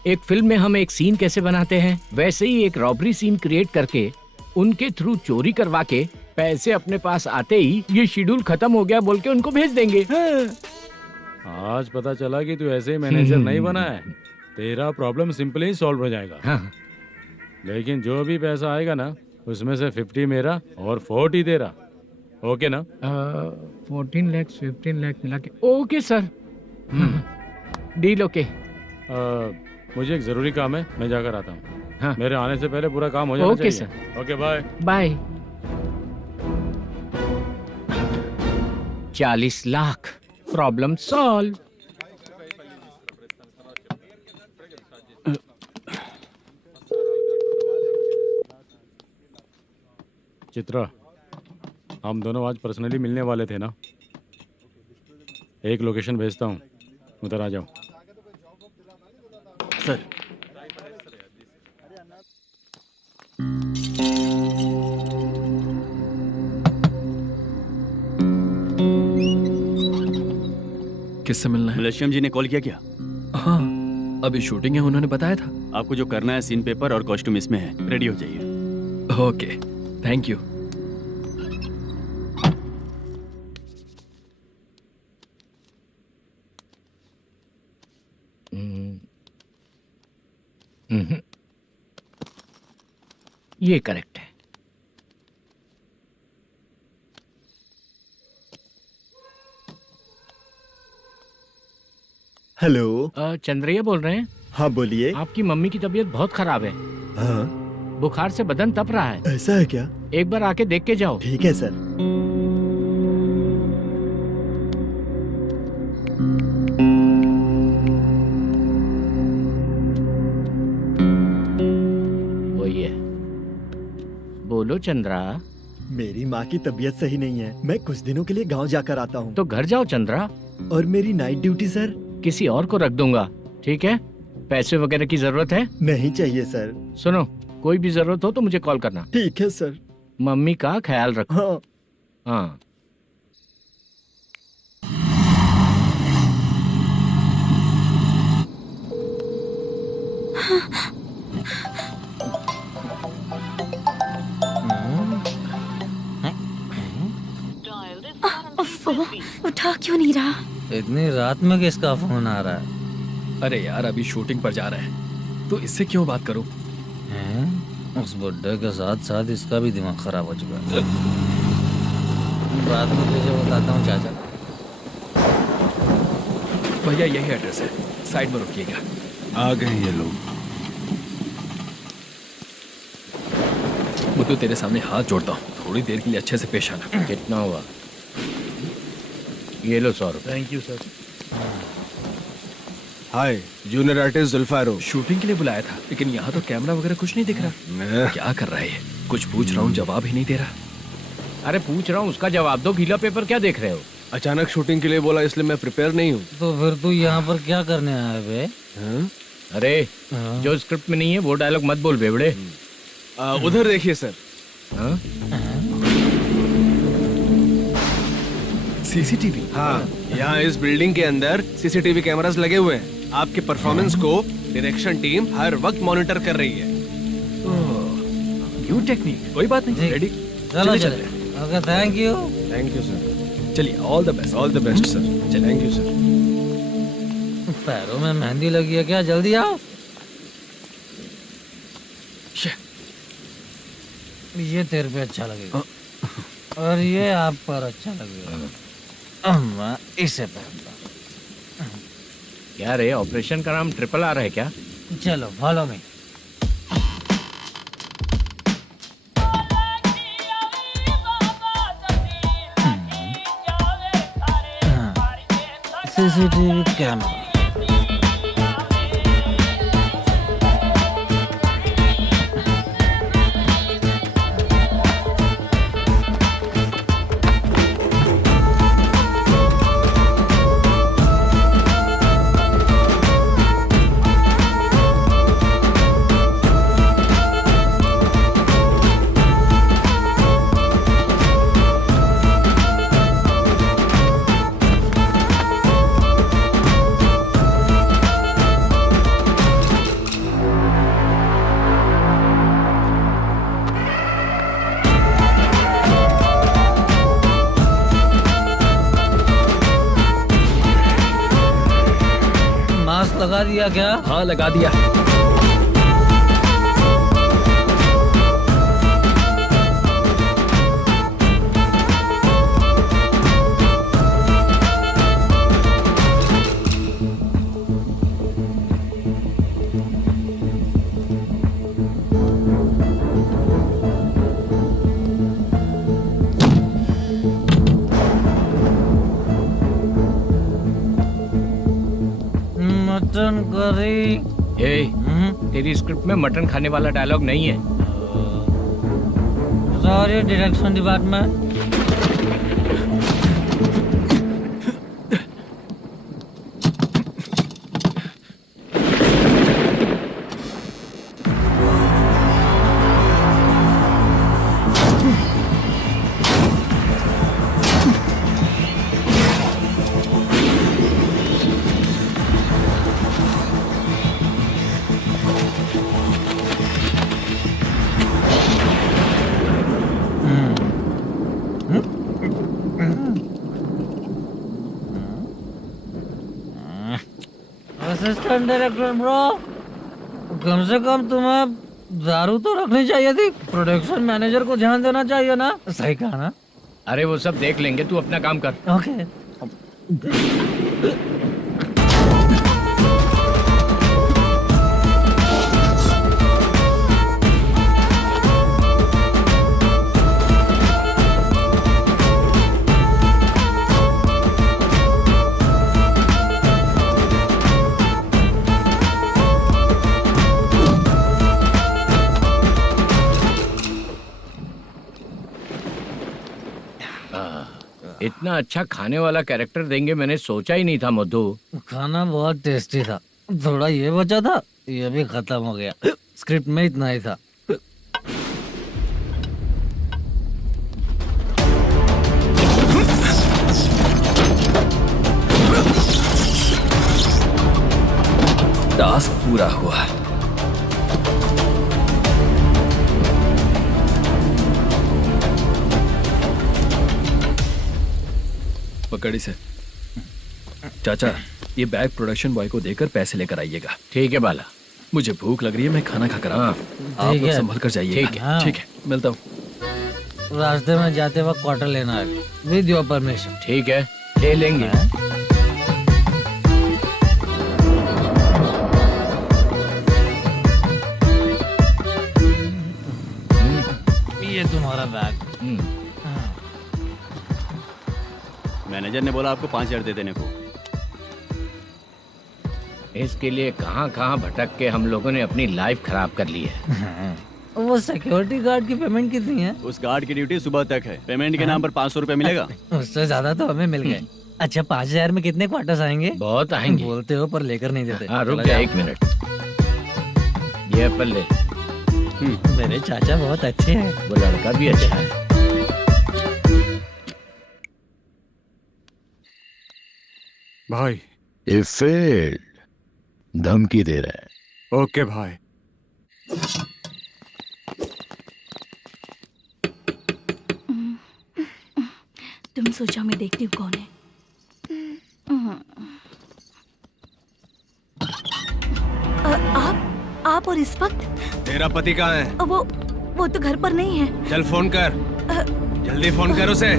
एक फिल्म में हम एक सीन कैसे बनाते हैं वैसे ही एक रॉबरी सीन क्रिएट करके उनके थ्रू चोरी करवा के पैसे अपने पास आते ही ये शेड्यूल खत्म हो गया बोल के उनको भेज देंगे। आज पता चला कि तू ऐसे मैनेजर नहीं बना है। तेरा प्रॉब्लम सिंपली ही सॉल्व हो जाएगा। हाँ। लेकिन जो भी पैसा आएगा ना उसमें से 50 मेरा और 40 तेरा। ओके ना? 14 लाख 15 लाख मिला के। Okay sir. Deal okay. मुझे एक जरूरी काम है, मैं जाकर आता हूँ। हाँ। मेरे आने से पहले पूरा काम हो जाना ओके चाहिए। Sir. Okay bye. Bye. 40 lakh, problem solve. Chitra, हम दोनों आज पर्सनली मिलने वाले थे ना? एक लोकेशन भेजता हूँ, उधर आ जाओ। सर। किससे मिलना है? मलेशियम जी ने कॉल किया क्या? हाँ, अभी शूटिंग है, उन्होंने बताया था। आपको जो करना है सीन पेपर और कॉस्ट्यूम इसमें है, रेडी हो जाइए। Okay, thank you. ये करेक्ट है। हेलो। चंद्रैया बोल रहे हैं? हाँ बोलिए। आपकी मम्मी की तबीयत बहुत खराब है। हाँ। बुखार से बदन तप रहा है। ऐसा है क्या? एक बार आके देख के जाओ। ठीक है सर। वही है। बोलो चंद्रा। मेरी माँ की तबीयत सही नहीं है, मैं कुछ दिनों के लिए गांव जाकर आता हूँ। तो घर जाओ चंद्रा। और मेरी नाइट ड्यूटी सर? किसी और को रख दूंगा, ठीक है? पैसे वगैरह की जरूरत है? नहीं चाहिए सर। सुनो, कोई भी जरूरत हो तो मुझे कॉल करना। ठीक है सर। मम्मी का ख्याल रखो। हाँ। हाँ। ओह, उठा क्यों नहीं रहा? इतनी रात में किसका फोन आ रहा है? अरे यार अभी शूटिंग पर जा रहे हैं तो इससे क्यों बात करूं? हैं? उस बुड्ढे के साथ साथ इसका भी दिमाग खराब हो चुका है। बाद में तुझे बताता हूँ चाचा। भैया यही एड्रेस है, साइड में रुकिएगा। आ गए ये लोग। मुझे तेरे सामने हाथ जोड़ता हूँ, थोड़ी देर के लिए अच्छे से पेश आना। कितना हुआ? ये लो 100 रुपए। Thank you sir. Hi, junior artist Julfaro. Shooting के लिए बुलाया था, लेकिन यहाँ तो कैमरा वगैरह कुछ नहीं दिख रहा। क्या कर रहा है ये? कुछ पूछ रहा हूँ, जवाब ही नहीं दे रहा। अरे पूछ रहा हूँ, उसका जवाब दो। गीला पेपर क्या देख रहे हो? अचानक शूटिंग के लिए बोला, इसलिए मैं प्रिपेयर नहीं हूँ। तो फिर तू यहाँ पर क्या करने आया बे? अरे जो स्क्रिप्ट में नहीं है वो डायलॉग मत बोल बेवड़े। उधर देखिए सर। सीसीटीवी? हाँ, यहाँ इस बिल्डिंग के अंदर सीसीटीवी कैमरास लगे हुए हैं। आपके परफॉर्मेंस को डायरेक्शन टीम हर वक्त मॉनिटर कर रही है। न्यू टेक्निक, कोई बात नहीं। रेडी? चलो चले। Okay, thank you. Thank you sir. चलिए, all the best. All the best sir. Thank you sir. पैरों में मेहंदी लगी है क्या? जल्दी आओ। ये तेरे पे अच्छा लगेगा और ये आप पर अच्छा लगेगा। मैं इसे पहनता। क्या रे, ऑपरेशन का नाम ट्रिपल आर है क्या? चलो फॉलो मी। CCTV camera. लगा दिया क्या? हाँ लगा दिया। Mutton curry. तेरी स्क्रिप्ट में मटन खाने वाला डायलॉग नहीं है। Sorry direction department. Assistant director bro, कम से कम तुम्हें दारू तो रखनी चाहिए थी। प्रोडक्शन मैनेजर को ध्यान देना चाहिए ना। सही कहा ना? अरे वो सब देख लेंगे, तू अपना काम कर। ओके। इतना अच्छा खाने वाला कैरेक्टर देंगे मैंने सोचा ही नहीं था मधु। खाना बहुत टेस्टी था। थोड़ा ये बचा था, ये भी खत्म हो गया। स्क्रिप्ट में इतना ही था। टास्क पूरा हुआ। कड़ी से। चाचा, ये बैग प्रोडक्शन बॉय को देकर पैसे लेकर आइएगा। ठीक है बाला। मुझे भूख लग रही है, मैं खाना खाकर आता हूँ। आप ठीक लोग है। संभल कर जाइएगा। ठीक है। हाँ। ठीक है, मिलता हूँ। रास्ते में जाते वक्त क्वार्टर लेना है विद योर परमिशन। ठीक है, ले लेंगे। ये तुम्हारा बैग। मैनेजर ने बोला आपको 5,000 दे देने को। इसके लिए कहाँ कहाँ भटक के हम लोगों ने अपनी लाइफ खराब कर ली है। वो सिक्योरिटी गार्ड की पेमेंट कितनी है? उस गार्ड की ड्यूटी सुबह तक है। पेमेंट के नाम पर 500 रुपए मिलेगा। उससे ज्यादा तो हमें मिल गए। अच्छा, 5,000 में कितने क्वार्टर्स आएंगे? बहुत आएंगे। बोलते हो पर लेकर नहीं देते। हाँ, रुक जा 1 मिनट। ये एप्पल ले। मेरे चाचा बहुत अच्छे हैं। वो लड़का भी अच्छा है। भाई ये फेल्ड, धमकी दे रहा है। ओके भाई। तुम सोचा मैं देखती हूँ कौन है। आप और इस वक्त तेरा पति कहाँ है? वो तो घर पर नहीं है। चल फोन कर, जल्दी फोन कर उसे।